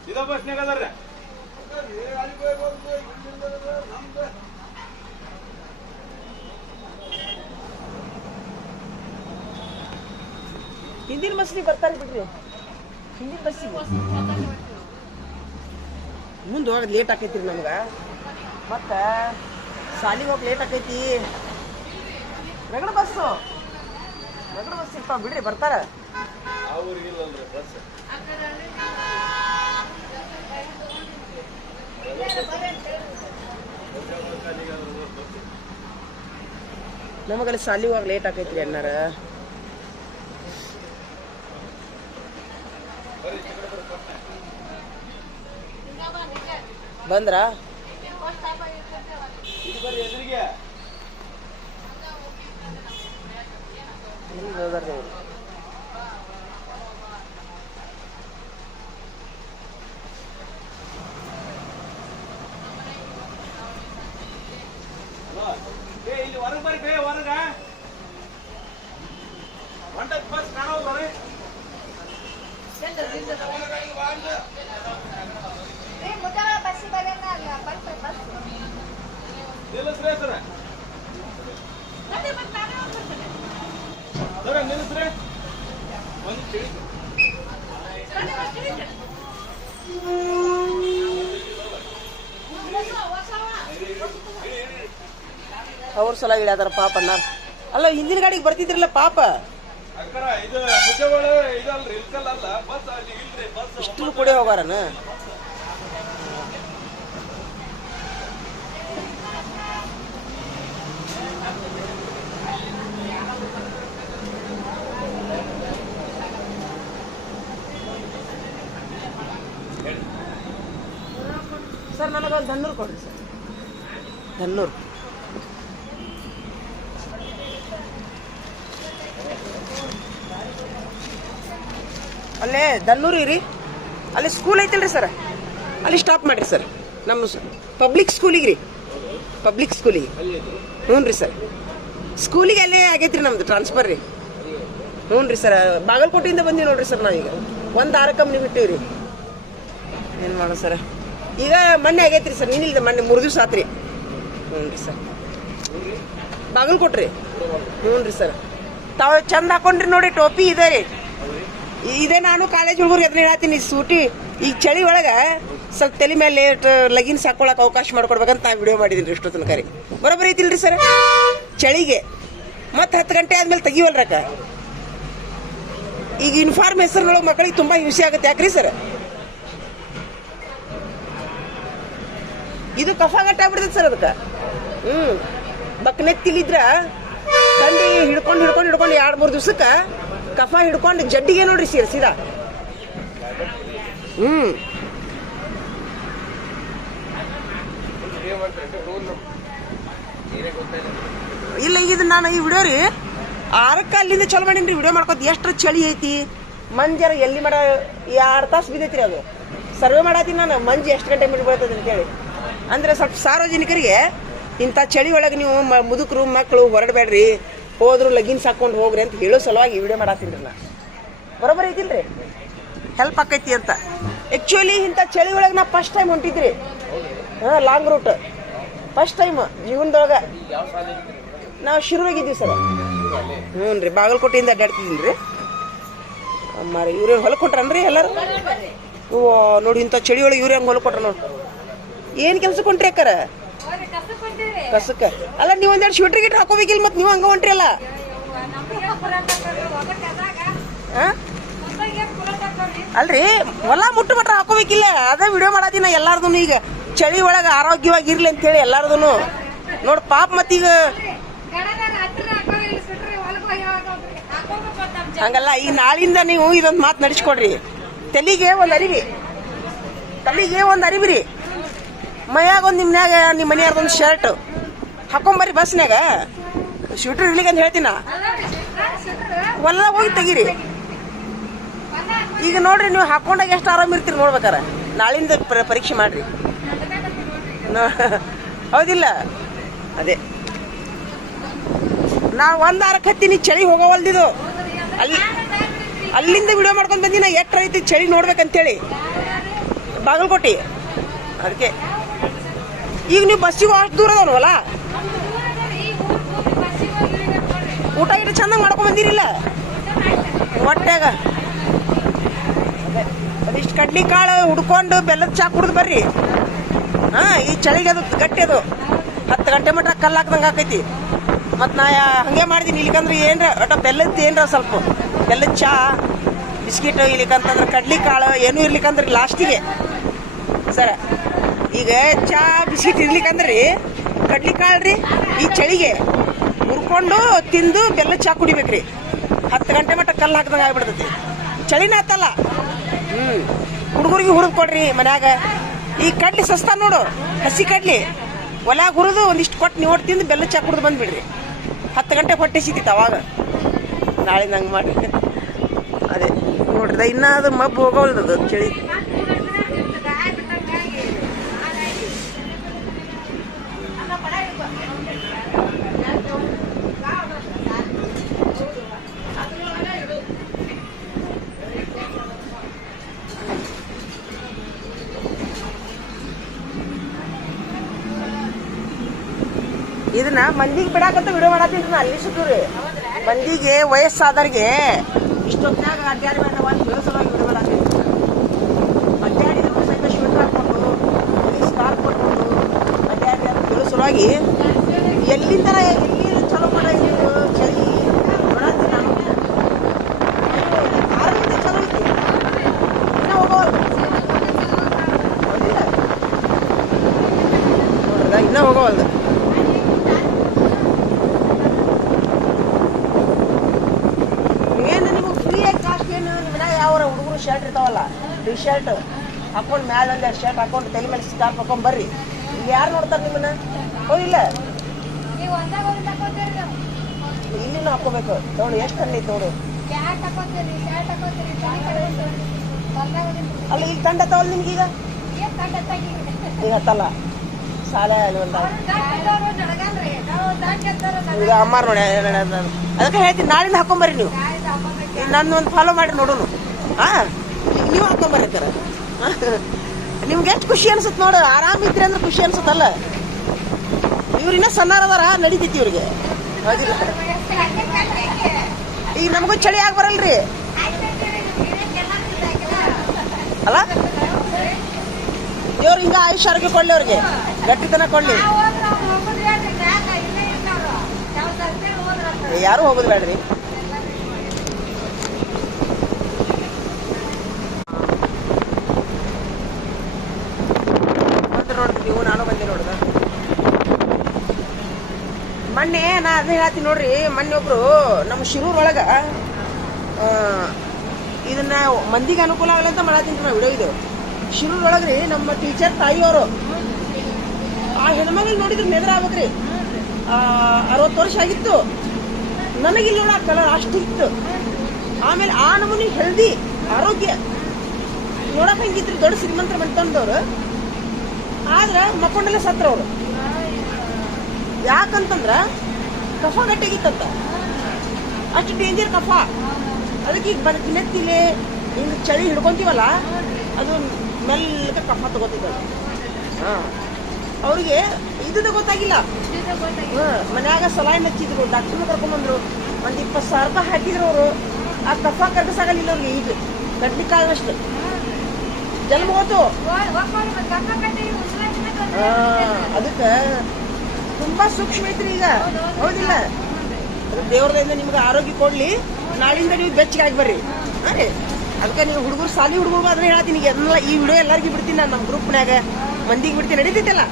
ಇದ ಬಸ್ನಾಗ ಅದಾರ ಹಿಂದಿನ ಬಸ್ಸಿಗೆ ಬರ್ತಾರೆ ಬಿಡ್ರಿ, ಹಿಂದಿನ ಬಸ್ಸಿಗೆ ಮುಂದೆ ಹೋಗೋದು ಲೇಟ್ ಆಕೈತಿ ರೀ ನಮ್ಗೆ. ಮತ್ತು ಶಾಲಿಗೆ ಹೋಗಿ ಲೇಟ್ ಆಕೈತಿ. ರಗಡ ಬಸ್ ಇರ್ತಾವ ಬಿಡ್ರಿ, ಬರ್ತಾರ. ನಮಗಲ್ಲಿ ಶಾಲಿಗೆ ಹೋಗಿ ಲೇಟ್ ಆಕೈತಿ ರೀ ಅಣ್ಣಾರ. ಬಂದ್ರ ಇಲ್ಲಿ ಹೊರಗೆ ಬರ್ರಿ, ಹೊರಗ ಹೊಂಟದ್ ಬಸ್ ಕಾಣೋದು ಬರ್ರಿ. ನಿಲ್ಲಿಸ್ರಿ ಸರ, ನಿಲ್ಲಿಸ್ರಿ. ಅವ್ರ ಸಲ ಇಳ್ಯಾದಾರ ಪಾಪ ಅಣ್ಣ. ಅಲ್ಲ ಹಿಂದಿನ ಗಾಡಿಗೆ ಬರ್ತಿದ್ರಲ್ಲ ಪಾಪ. ಅಕ್ಕರ ಇದು ಮುಚ್ಚವಳ ಇದಲ್ರಿ, ಇಲ್ಕಲ್ಲ ಬಸ್ ಅಲ್ಲಿ ಇಲ್ರಿ, ಬಸ್ ಇಷ್ಟು ಕೊಡಿ ಹೋಗಾರನ. ಸರ್ ನನಗೊಂದು ಧನ್ನೂರು ಕೊಡ್ರಿ ಸರ್, ಧನ್ನೂರು. ಅಲ್ಲೇ ಧನ್ನೂರು ಇರಿ, ಅಲ್ಲಿ ಸ್ಕೂಲ್ ಐತಿಲ್ರಿ ಸರ್, ಅಲ್ಲಿ ಸ್ಟಾಪ್ ಮಾಡಿರಿ ಸರ್. ನಮ್ಮ ಪಬ್ಲಿಕ್ ಸ್ಕೂಲಿಗೆ ರೀ, ಪಬ್ಲಿಕ್ ಸ್ಕೂಲಿಗೆ. ಹ್ಞೂ ರೀ ಸರ್, ಸ್ಕೂಲಿಗೆ ಅಲ್ಲೇ ಆಗೈತೆ ರೀ ನಮ್ದು ಟ್ರಾನ್ಸ್ಫರ್ ರೀ. ಹ್ಞೂ ರೀ ಸರ್, ಬಾಗಲಕೋಟೆಯಿಂದ ಬಂದೀವಿ ನೋಡ್ರಿ ಸರ್ ನಾವೀಗ. ಒಂದು 6 ಕಂಪ್ನಿ ಬಿಟ್ಟಿವಿ ರೀ. ಏನು ಮಾಡೋಣ ಸರ್, ಈಗ ಮೊನ್ನೆ ಆಗೈತೆ ರೀ ಸರ್, ನೀನಿಲ್ದ ಮೊನ್ನೆ 3 ದಿವಸ ಆತ್ರಿ. ಹ್ಞೂ ರೀ ಸರ್, ಬಾಗಲಕೋಟ್ರಿ. ಹ್ಞೂ ರೀ ಸರ್, ತಾವು ಚಂದ ಹಾಕೊಂಡ್ರಿ ನೋಡಿ, ಟೋಪಿ ಇದೆ ರೀ. ಇದೇ ನಾನು ಕಾಲೇಜ್ ಹುಡುಗರು ಎದ್ನ ಹೇಳ್ತೀನಿ, ಸೂಟಿ ಈಗ ಚಳಿ ಒಳಗೆ ಸ್ವಲ್ಪ ತಲೆ ಮೇಲೆ ಲಗಿನ್ಸ್ ಹಾಕೊಳಕ್ಕೆ ಅವಕಾಶ ಮಾಡ್ಕೊಡ್ಬೇಕಂತ ನಾ ವಿಡಿಯೋ ಮಾಡಿದ್ದೀನಿ ರೀ. ಇಷ್ಟು ತನಕ ರೀ ಬರೋಬ್ಬರಿ ಐತಿಲ್ರಿ ಸರ್. ಚಳಿಗೆ ಮತ್ತು 10 ಗಂಟೆ ಆದ್ಮೇಲೆ ತೆಗಿವಲ್ರಕ್ಕ. ಈಗ ಯೂನಿಫಾರ್ಮ್ ಹೆಸರಿನೊಳಗೆ ಮಕ್ಕಳಿಗೆ ತುಂಬ ಹಿಂಸೆ ಆಗುತ್ತೆ. ಯಾಕ್ರಿ ಸರ್, ಇದು ಕಫ ಗಟ್ಟಾಗ್ಬಿಡ್ತೈತೆ ಸರ್ ಅದಕ್ಕೆ. ಬಕ್ನೆತ್ತಿಲಿದ್ರ ಕಂಡಿ ಹಿಡ್ಕೊಂಡು 2-3 ದಿವ್ಸಕ್ಕೆ ಕಫ ಹಿಡ್ಕೊಂಡು ಜಡ್ಡಿಗೆ ನೋಡ್ರಿ ಸೀದಾ. ಇಲ್ಲ ಈಗ ನಾನು ಈ ವಿಡಿಯೋ ರೀ 6ಕ್ಕೆ ಅಲ್ಲಿಂದ ಚಲೋ ಮಾಡೀನಿ ರೀ ವಿಡಿಯೋ ಮಾಡ್ಕೊತ. ಎಷ್ಟು ಚಳಿ ಐತಿ, ಮಂಜರ ಎಲ್ಲಿ ಮಾಡ 2 ತಾಸು ಬಿದ್ದೈತಿ ರೀ. ಅದು ಸರ್ವೆ ಮಾಡತ್ತೀನಿ ನಾನು, ಮಂಜು ಎಷ್ಟು ಗಂಟೆ ಮೇಲೆ ಬೀಳ್ತದೆ ಅಂತೇಳಿ. ಅಂದರೆ ಸ್ವಲ್ಪ ಸಾರ್ವಜನಿಕರಿಗೆ ಇಂಥ ಚಳಿ ಒಳಗೆ ನೀವು ಮುದುಕರು ಮಕ್ಕಳು ಹೊರಡಬೇಡ್ರಿ, ಹೋದ್ರು ಲಗಿನ್ಸ್ ಹಾಕೊಂಡು ಹೋಗ್ರಿ ಅಂತ ಹೇಳೋ ಸಲುವಾಗಿ ವಿಡಿಯೋ ಮಾಡತ್ತೀನಿ ರೀ. ನಾ ಬರೋಬ್ಬರಿ ಐತಿಲ್ರಿ, ಹೆಲ್ಪ್ ಆಕೈತಿ ಅಂತ. ಆ್ಯಕ್ಚುಲಿ ಇಂಥ ಚಳಿ ಒಳಗೆ ನಾ ಫಸ್ಟ್ ಟೈಮ್ ಹೊಂಟಿದ್ರಿ. ಲಾಂಗ್ ರೂಟ್ ಫಸ್ಟ್ ಟೈಮ್ ಜೀವನದೊಳಗೆ. ನಾವು ಶಿರುವಾಗಿದ್ದೀವಿ ಸರ್. ಹ್ಞೂ ರೀ, ಬಾಗಲಕೋಟೆಯಿಂದ ಅಡ್ಡಾಡ್ತಿದ್ದೀನಿ ರೀ. ಮಾರಿ ಇವ್ರೇನು ಹೊಲಕ್ಕೆ ಕೊಟ್ರನ್ರಿ ಎಲ್ಲರೂ? ಓ ನೋಡಿ, ಇಂಥ ಚಳಿ ಒಳಗೆ ಇವ್ರು ಹೆಂಗೆ ಹೊಲಕ್ಕೆ ಕೊಟ್ರ ನೋಡಿ. ಏನು ಕೆಲ್ಸಕ್ಕೆ ಹೊಂಟ್ರಿ ಅಕ್ಕಾರ? ಕಸಕ್ಕೆ. ಅಲ್ಲ ನೀವು ಒಂದೆರಡು ಶೂಟ್ರ್ ಗಿಟ್ರ್ ಹಾಕೋಬೇಕಿಲ್ಲ, ಮತ್ತು ನೀವು ಹಂಗೆ ಹೊಂಟ್ರಿ ಅಲ್ಲ. ಅಲ್ರಿ ಹೊಲ ಮುಟ್ಟು ಮಟ್ಟ ಹಾಕೋಬೇಕಿಲ್ಲ. ಅದೇ ವಿಡಿಯೋ ಮಾಡತ್ತೀನಿ ಎಲ್ಲಾರ್ದು. ಈಗ ಚಳಿ ಒಳಗೆ ಆರೋಗ್ಯವಾಗಿರ್ಲಿ ಅಂತೇಳಿ ಎಲ್ಲಾರ್ದು ನೋಡಿ ಪಾಪ. ಮತ್ತೀಗ ಹಂಗಲ್ಲ, ಈಗ ನಾಳಿಂದ ನೀವು ಇದೊಂದು ಮಾತು ನಡೆಸ್ಕೊಡ್ರಿ. ತಲೆಗೆ ಒಂದು ಅರಿವಿ ರೀ, ಮೈಯಾಗ ಒಂದು ನಿಮ್ನ್ಯಾಗ ನಿಮ್ಮ ಮನೆಯಾರ್ದೊಂದು ಶರ್ಟ್ ಹಾಕೊಂಬರ್ರಿ ಬಸ್ನಾಗ. ಶೂಟ್ರ್ ಇರ್ಲಿಕ್ಕೆ ಅಂತ ಹೇಳ್ತೀನ, ಹೊಲ ಹೋಗಿ ತೆಗೀರಿ. ಈಗ ನೋಡ್ರಿ, ನೀವು ಹಾಕೊಂಡಾಗ ಎಷ್ಟು ಆರಾಮ ಇರ್ತೀರಿ ನೋಡ್ಬೇಕಾರ. ನಾಳಿಂದ ಪರೀಕ್ಷೆ ಮಾಡ್ರಿ. ಹೌದಿಲ್ಲ? ಅದೇ ನಾವು 1 ವಾರಕ್ಕೆ ಹತ್ತೀನಿ, ಚಳಿ ಹೋಗೋವಲ್ದಿದು. ಅಲ್ಲಿಂದ ವಿಡಿಯೋ ಮಾಡ್ಕೊಂಡು ಬಂದಿನ ಎಷ್ಟು ಐತಿ ಚಳಿ ನೋಡ್ಬೇಕಂತೇಳಿ. ಬಾಗಲಕೋಟೆ ಅದಕ್ಕೆ ಈಗ ನೀವು ಬಸ್ಸಿಗೆ ಅಷ್ಟು ದೂರ ಅದಾವಲ್ಲ ಊಟ ಗಿಟ ಚಂದ ಮಾಡ್ಕೊಂಡ್ ಬಂದಿರಿಲ್ಲ ಹೊಟ್ಯಾಗ ಅದಿಷ್ಟು ಕಡ್ಲಿ ಕಾಳು ಹುಡ್ಕೊಂಡು ಬೆಲ್ಲದ ಚಾ ಕುಡ್ದು ಬರ್ರಿ. ಈ ಚಳಿಗೆ ಅದು ಗಟ್ಟಿ ಅದು 10 ಗಂಟೆ ಮಟ್ಟ ಕಲ್ಲು ಹಾಕ್ದಂಗೆ ಆಕೈತಿ. ಮತ್ತು ನಾ ಹಂಗೆ ಮಾಡಿದ್ದೀನಿ ಇಲ್ಲಿಕಂದ್ರೆ ಏನ್ರ ಒಟ್ಟ ಬೆಲ್ಲದ ಏನ್ರ ಸ್ವಲ್ಪ ಬೆಲ್ಲದ ಚಾ ಬಿಸ್ಕಿಟ್ ಇಲ್ಲಿಕಂತಂದ್ರೆ ಕಡ್ಲಿ ಕಾಳು ಏನೂ ಇರ್ಲಿಕ್ಕಂದ್ರೆ ಲಾಸ್ಟಿಗೆ ಸರ. ಈಗ ಚಾ ಬಿಸ್ಕಿಟ್ ಇರ್ಲಿಕ್ಕಂದ್ರಿ ಕಡ್ಲಿ ಕಾಳು ರೀ ಈ ಚಳಿಗೆ ಹುರ್ಕೊಂಡು ತಿಂದು ಬೆಲ್ಲದ ಚಾ ಕುಡಿಬೇಕ್ರಿ. 10 ಗಂಟೆ ಮಟ್ಟ ಕಲ್ಲು ಹಾಕ್ದಂಗೆ ಆಗ್ಬಿಡ್ತೈತಿ. ಚಳಿನ ಆತಲ್ಲ. ಹುಡುಗರಿಗೆ ಹುರಿದು ಕೊಡ್ರಿ ಮನ್ಯಾಗ. ಈ ಕಡ್ಲಿ ಸಸ್ತಾ ನೋಡು, ಹಸಿ ಕಡ್ಲಿ ಒಲ್ಯಾಗ ಹುರಿದು ಒಂದಿಷ್ಟು ಕೊಟ್ಟು ನೀವು ಒಟ್ಟು ತಿಂದು ಬೆಲ್ಲ ಚಾ ಕುಡ್ದು ಬಂದ್ಬಿಡ್ರಿ. 10 ಗಂಟೆ ಹೊಟ್ಟೆ ಸಿಗ್ತಿತ್ತು ಅವಾಗ. ನಾಳೆ ನಂಗೆ ಮಾಡಿ ಅದೇ ನೋಡ್ರಿ ಇನ್ನೂ ಅದು ಮಬ್ಬು ಹೋಗೋಲ್ದದು ಚಳಿ. ಇದನ್ನ ಮಂದಿಗೆ ಬಿಡಾಕಂತ ವಿಡಿಯೋ ಮಾಡತ್ತೀನಿ ನಾ ಅಲ್ಲಿ ಸುತ್ತೂರಿ. ಮಂದಿಗೆ ವಯಸ್ಸಾದವ್ರಿಗೆ ಇಷ್ಟೊತ್ತಾಗ ಅಡ್ಡಾಡಿ ಒಂದು ಬೆಳೆಸಲುವಾಗಿ ವಿಡಿಯೋ ಮಾಡತ್ತೀನಿ. ಅಡ್ಡಾಡಿದ್ರು ಸಹಿತ ಶೂಟ್ ಹಾಕೊಂಡು ಸ್ಕಾರ್ಪ್ ಕೊಟ್ಕೊಂಡು ಅಡ್ಡಾಡಿ ಅದು ಬೆಳೆಸಲುವಾಗಿ ಎಲ್ಲಿಂದ ಎಲ್ಲಿ ಚಲೋ ಮಾಡ ಚಳಿ ನೋಡತ್ತೀನಿ ನಾನು. ಆರೋಗ್ಯ ಚಲೋ ಐತಿ ಇನ್ನೂ ಹೋಗೋವಲ್ದು ನೋಡ್ರದ ಇನ್ನೂ ಹೋಗೋವಲ್ದು. ಹುಡುಗರು ಶರ್ಟ್ ಇರ್ತಾವಲ್ಲ ಟಿ ಶರ್ಟ್ ಹಾಕೊಂಡು ಮ್ಯಾಲ ಒಂದು ಶರ್ಟ್ ಹಾಕೊಂಡು ತಲೆ ಮೇಲೆ ಸ್ಕಾರ್ಪ್ ಹಾಕೊಂಡ್ ಬರ್ರಿ. ಇಲ್ಲಿ ಯಾರು ನೋಡ್ತಾರೆ ನಿಮ್ಮನ್ನ? ಹೌದಿಲ್ಲ ಇಲ್ಲಿನೂ ಹಾಕೋಬೇಕು ನೋಡು ಎಷ್ಟು ಅನ್ನೈತಿ ನೋಡು. ಅಲ್ಲ ಈಗ ತಂಡ ತವಲ್ ನಿಮ್ಗೀಗ ಈಗ ಹತ್ತಲ್ಲ ಸಾಲ ಈಗ ಅಮ್ಮಾರು ನೋಡಿ. ಅದಕ್ಕೆ ಹೇಳ್ತೀನಿ ನಾಳಿಂದ ಹಾಕೊಂಬರ್ರಿ ನೀವು. ನನ್ನ ಒಂದು ಫಾಲೋ ಮಾಡಿ ನೋಡೋನು. ನೀವು ಹಾಕೊಂಬರ್ತಾರೆ ನಿಮ್ಗೆ ಎಷ್ಟು ಖುಷಿ ಅನ್ಸುತ್ತೆ ನೋಡು. ಆರಾಮಿದ್ರಿ ಅಂದ್ರೆ ಖುಷಿ ಅನ್ಸುತ್ತಲ್ಲ. ಇವ್ರಿನ್ನ ಸಣ್ಣಾರದಾರ ನಡೀತೈತಿ ಇವ್ರಿಗೆ. ಹೌದಿಲ್ಲ ಈಗ ನಮಗೂ ಚಳಿ ಆಗಿ ಬರಲ್ರಿ ಅಲ್ಲ. ದೇವ್ರು ಹಿಂಗ ಆಯುಷ್ಯ ಆರೋಗ್ಯ ಕೊಡ್ಲಿ ಅವ್ರಿಗೆ, ಗಟ್ಟಿತನ ಕೊಡ್ಲಿ. ಯಾರು ಹೋಗೋದು ಬೇಡ್ರಿ. ನೀವು ನಾನು ಬಂದೆ ನೋಡುದ ಮೊನ್ನೆ. ನಾ ಅದೇ ಹೇಳ್ತೀನಿ ನೋಡ್ರಿ. ಮೊನ್ನೆ ಒಬ್ರು ನಮ್ಮ ಶಿರೂರ್ ಒಳಗ ಇದನ್ನ ಮಂದಿಗೆ ಅನುಕೂಲ ಆಗಲ್ಲ ಅಂತ ಮಾಡತ್ತೀನಿ ನಾವು ವಿಡಿಯೋ. ಇದು ಶಿರೂರ್ ಒಳಗ್ರಿ ನಮ್ಮ ಟೀಚರ್ ತಾಯಿಯವರು ಆ ಹೆಣ್ಮಗಳು ನೋಡಿದ್ರೆ ನೆದರಾಗ್ಬೇಕ್ರಿ. 60 ವರ್ಷ ಆಗಿತ್ತು. ನನಗಿಲ್ಲ ನೋಡ ಕಲರ್ ಅಷ್ಟು ಇತ್ತು. ಆಮೇಲೆ ಆ ನಮೂನಿ ಹೆಲ್ದಿ ಆರೋಗ್ಯ ನೋಡಕ್ ಹೆಂಗಿದ್ರಿ. ದೊಡ್ಡ ಶ್ರೀಮಂತರ ಮನೆತನದವ್ರು ಆದ್ರ ಮಕ್ಕೊಂಡಲ್ಲೇ ಸತ್ರ ಅವರು. ಯಾಕಂತಂದ್ರ ಕಫ ಗಟ್ಟಿಗಿತ್ತಂತ. ಅಷ್ಟು ಡೇಂಜರ್ ಕಫ. ಅದಕ್ಕೆ ಈಗ ನೆತ್ತಿಲೆ ಹಿಂಗೆ ಚಳಿ ಹಿಡ್ಕೊಂತೀವಲ್ಲ ಅದು ಮೆಲ್ಲಗೆ ಕಫ ತಗೋತಿದ್ದಲ್ಲ. ಅವ್ರಿಗೆ ಇದ್ದು ಗೊತ್ತಾಗಿಲ್ಲ. ಮನ್ಯಾಗ ಸಲಾಯಿನ್ ಹಚ್ಚಿದ್ರು, ಡಾಕ್ಟರ್ನ ಕರ್ಕೊಂಡ್ಬಂದ್ರು. ಒಂದು 20,000 ರೂಪಾಯಿ ಹಾಕಿದ್ರು ಅವರು. ಆ ಕಫ ಕರ್ಗಸಾಗಲಿಲ್ಲ ಅವ್ರಿಗೆ. ಈಗ ಗಡ್ಲಿ ಕಾಳನಷ್ಟು ಜನ್ಮ ಹೋತು. ಅದಕ್ಕೆ ತುಂಬಾ ಸೂಕ್ಷ್ಮ ಐತ್ರಿ ಈಗ. ಹೌದಿಲ್ಲ ದೇವ್ರದಿಂದ ನಿಮ್ಗೆ ಆರೋಗ್ಯ ಕೊಡ್ಲಿ. ನಾಳಿಂದ ನೀವು ಬೆಚ್ಚಗಾಗಿ ಬರ್ರಿ. ಅದೇ ಅದಕ್ಕೆ ನೀವು ಹುಡುಗರು ಸಾಲಿ ಹುಡುಗರು ಅದನ್ನ ಹೇಳ್ತೀನಿ. ಈಗ ಎಲ್ಲ ಈ ವಿಡಿಯೋ ಎಲ್ಲರಿಗೂ ಬಿಡ್ತೀನಿ ನಾನು. ನಮ್ಮ ಗ್ರೂಪ್ನಾಗ ಮಂದಿಗೆ ಬಿಡ್ತೀನಿ. ನಡೀತೈತಲ್ಲ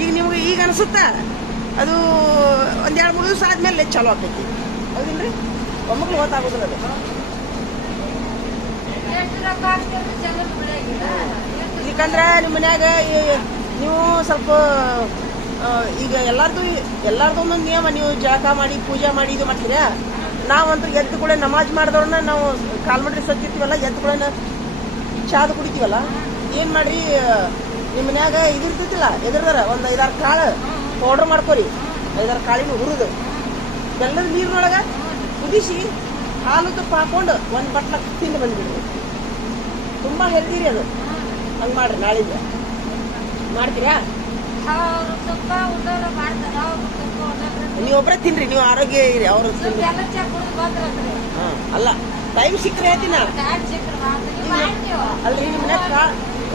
ಈಗ ನಿಮ್ಗೆ ಈಗ ಅನ್ಸುತ್ತಾ ಅದು ಒಂದ್ 2-3 ದಿವಸ ಆದ್ಮೇಲೆ ಚಲೋ ಆಗ್ತೈತಿ. ಹೌದಿಲ್ರಿ ಒಮ್ಮಕ್ಳು ಗೊತ್ತಾಗೋದಿಲ್ಲ ಅದು. ಯಾಕಂದ್ರೆ ನಿಮ್ಮ ಮನ್ಯಾಗ ನೀವು ಸ್ವಲ್ಪ ಈಗ ಎಲ್ಲಾರ್ದು ಒಂದೊಂದು ನಿಯಮ. ನೀವು ಜಳಕ ಮಾಡಿ ಪೂಜೆ ಮಾಡಿ ಇದು ಮಾಡ್ತೀರಾ. ನಾವಂತೂ ಎದ್ದು ಕೂಡ ನಮಾಜ್ ಮಾಡಿದವ್ರನ್ನ ನಾವು ಕಾಲ್ಮಡ್ರಿ ಸತ್ತಿರ್ತೀವಲ್ಲ, ಎದ್ದು ಕೂಡ ಚಾದು ಕುಡಿತೀವಲ್ಲ. ಏನ್ ಮಾಡ್ರಿ ನಿಮ್ಮ ಮನ್ಯಾಗ ಇದಿರ್ತೈತಿಲ್ಲ ಎದ್ರದಾರ ಒಂದು 5-6 ಕಾಳು ಪೌಡ್ರ್ ಮಾಡ್ಕೊರಿ. 5-6 ಕಾಳಿನ ಹುರಿದು ಬೆಲ್ಲದ ನೀರಿನೊಳಗ ಕುದಿಸಿ ಹಾಲು ತುಪ್ಪ ಹಾಕೊಂಡು ಒಂದು ಬಟ್ಲ ತಿಂದು ಬಂದ್ಬಿಡ್ರಿ. ತುಂಬಾ ಹೆಲ್ದಿ ರೀ ಅದು. ಹಂಗೆ ಮಾಡ್ರಿ ನಾಳಿಂದ. ಮಾಡ್ತೀರಾ? ಅವ್ರು ತುಪ್ಪ ಉಂಡೋರು ಮಾಡ್ತಾರ, ಅವ್ರು ತುಪ್ಪ ಉಂಡೋರು ನೀವು ಒಬ್ಬರೇ ತಿನ್ರಿ, ನೀವು ಆರೋಗ್ಯ ಇರಿ. ಅವ್ರು ಸ್ವಲ್ಪ ಎಲ್ಲ ಚಾ ಕುಡಿದು ಬಂದ್ರಲ್ರಿ. ಅಲ್ಲ, ಟೈಮ್ ಸಿಕ್ಕರೆ ಹೇಳ್ತೀನಿ ನಾನು. ಕಾಳು ಚಿಕ್ಕರು ಮಾಡ್ತೀವಿ, ಮಾಡ್ತೀವಿ. ಅಲ್ರಿ ನಿಮ್ಮ ಮನ್ಯಾಗ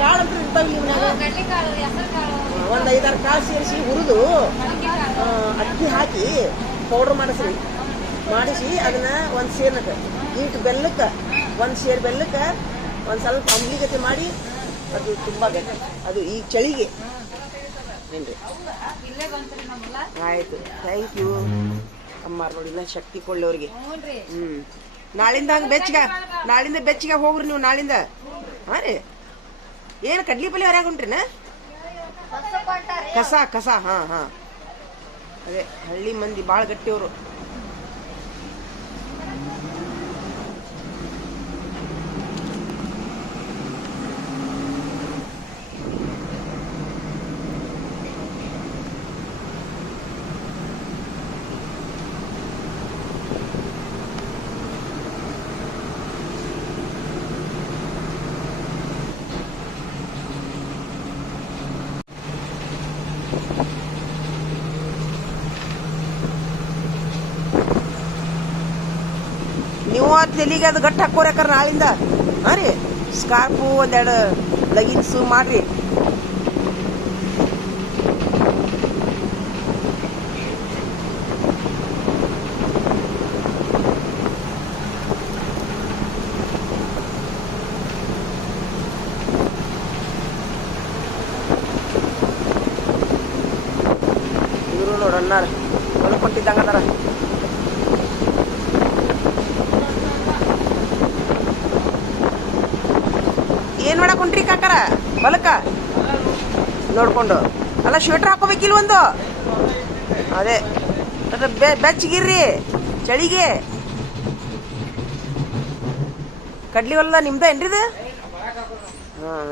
ಕಾಳು ಅಂತ ಇರ್ತಾವ ನಿಮ್ಮ ಮನ್ಯಾಗ. ಕಡ್ಲಿಕಾಳು, ಹೆಸರು ಕಾಳು, ಒಂದು 5-6 ಕಾಳು ಸೇರಿಸಿ ಹುರಿದು ಮೊಳಕೆಕಾಳು. ಅಕ್ಕಿ ಹಾಕಿ ಪೌಡ್ರ್ ಮಾಡಿಸ್ರಿ. ಮಾಡಿಸಿ ಅದನ್ನ ಒಂದು ಸೇರ್ನಕ್ಕೆ ಈಟ್ ಬೆಲ್ಲಕ್ಕೆ, ಒಂದು ಸೇರ್ ಬೆಲ್ಲಕ್ಕೆ ಒಂದು ಸ್ವಲ್ಪ ಅಂಬ್ಲಿಗತೆ ಮಾಡಿ, ಅದು ತುಂಬ ಬೇಕು. ಅದು ಈ ಚಳಿಗೆ ಏನ್ರಿ. ಇಲ್ಲೇ ಬಂತ್ರಿ ನಮ್ಮಲ್ಲ. ಆಯ್ತು, ಥ್ಯಾಂಕ್ ಯು ಅಮ್ಮಾರ. ನೋಡಿ ಇನ್ನ ಶಕ್ತಿ ಕೊಳ್ಳಿ ಅವ್ರಿಗೆ. ಹ್ಞೂನ್ರಿ. ನಾಳಿಂದ ಹಂಗೆ ನಾಳಿಂದ ಬೆಚ್ಚಿಗೆ ಹೋಗ್ರಿ ನೀವು ನಾಳಿಂದ. ಹಾಂ ರೀ. ಏನು ಕಡ್ಲಿ ಪಲ್ಯ ಹೊರ್ಯಾಗ ಉಂಟ್ರಿನ? ಹೊಸ ಕೊಟ್ಟಾರಿ. ಕಸ ಹಾಂ ಅದೇ ಹಳ್ಳಿ ಮಂದಿ ಭಾಳ ಗಟ್ಟಿಯವರು. ನೀವು ತೆಲಿಗೆ ಅದು ಗಟ್ಟಿ ಹಾಕೋರ್ಯಾಕಾರ ನಾಳಿಂದ. ಹಾಂ ರೀ. ಸ್ಕಾರ್ಫು ಒಂದೆರಡು ಲಗಿನ್ಸು ಮಾಡ್ರಿ. ಇವರು ನೋಡು ಅನ್ನಾರ ಹೊಲ ಕೊಟ್ಟಿದ್ದಂಗ ಅದಾರ. ಏನ್ ಮಾಡಕ್ ಹೊಂಟ್ರಿ ಕಾಕಾರ ಹೊಲಕ್ಕ ನೋಡ್ಕೊಂಡು? ಅಲ್ಲ ಸ್ವೆಟರ್ ಹಾಕೋಬೇಕಿಲ್ಲ ಒಂದು. ಅದೇ ಬೆಚ್ಚಗಿರ್ರಿ ಚಳಿಗೆ. ಕಡ್ಲಿ ಹೊಲದ ನಿಮ್ದ ಏನ್ರಿ ಇದು? ಹಾಂ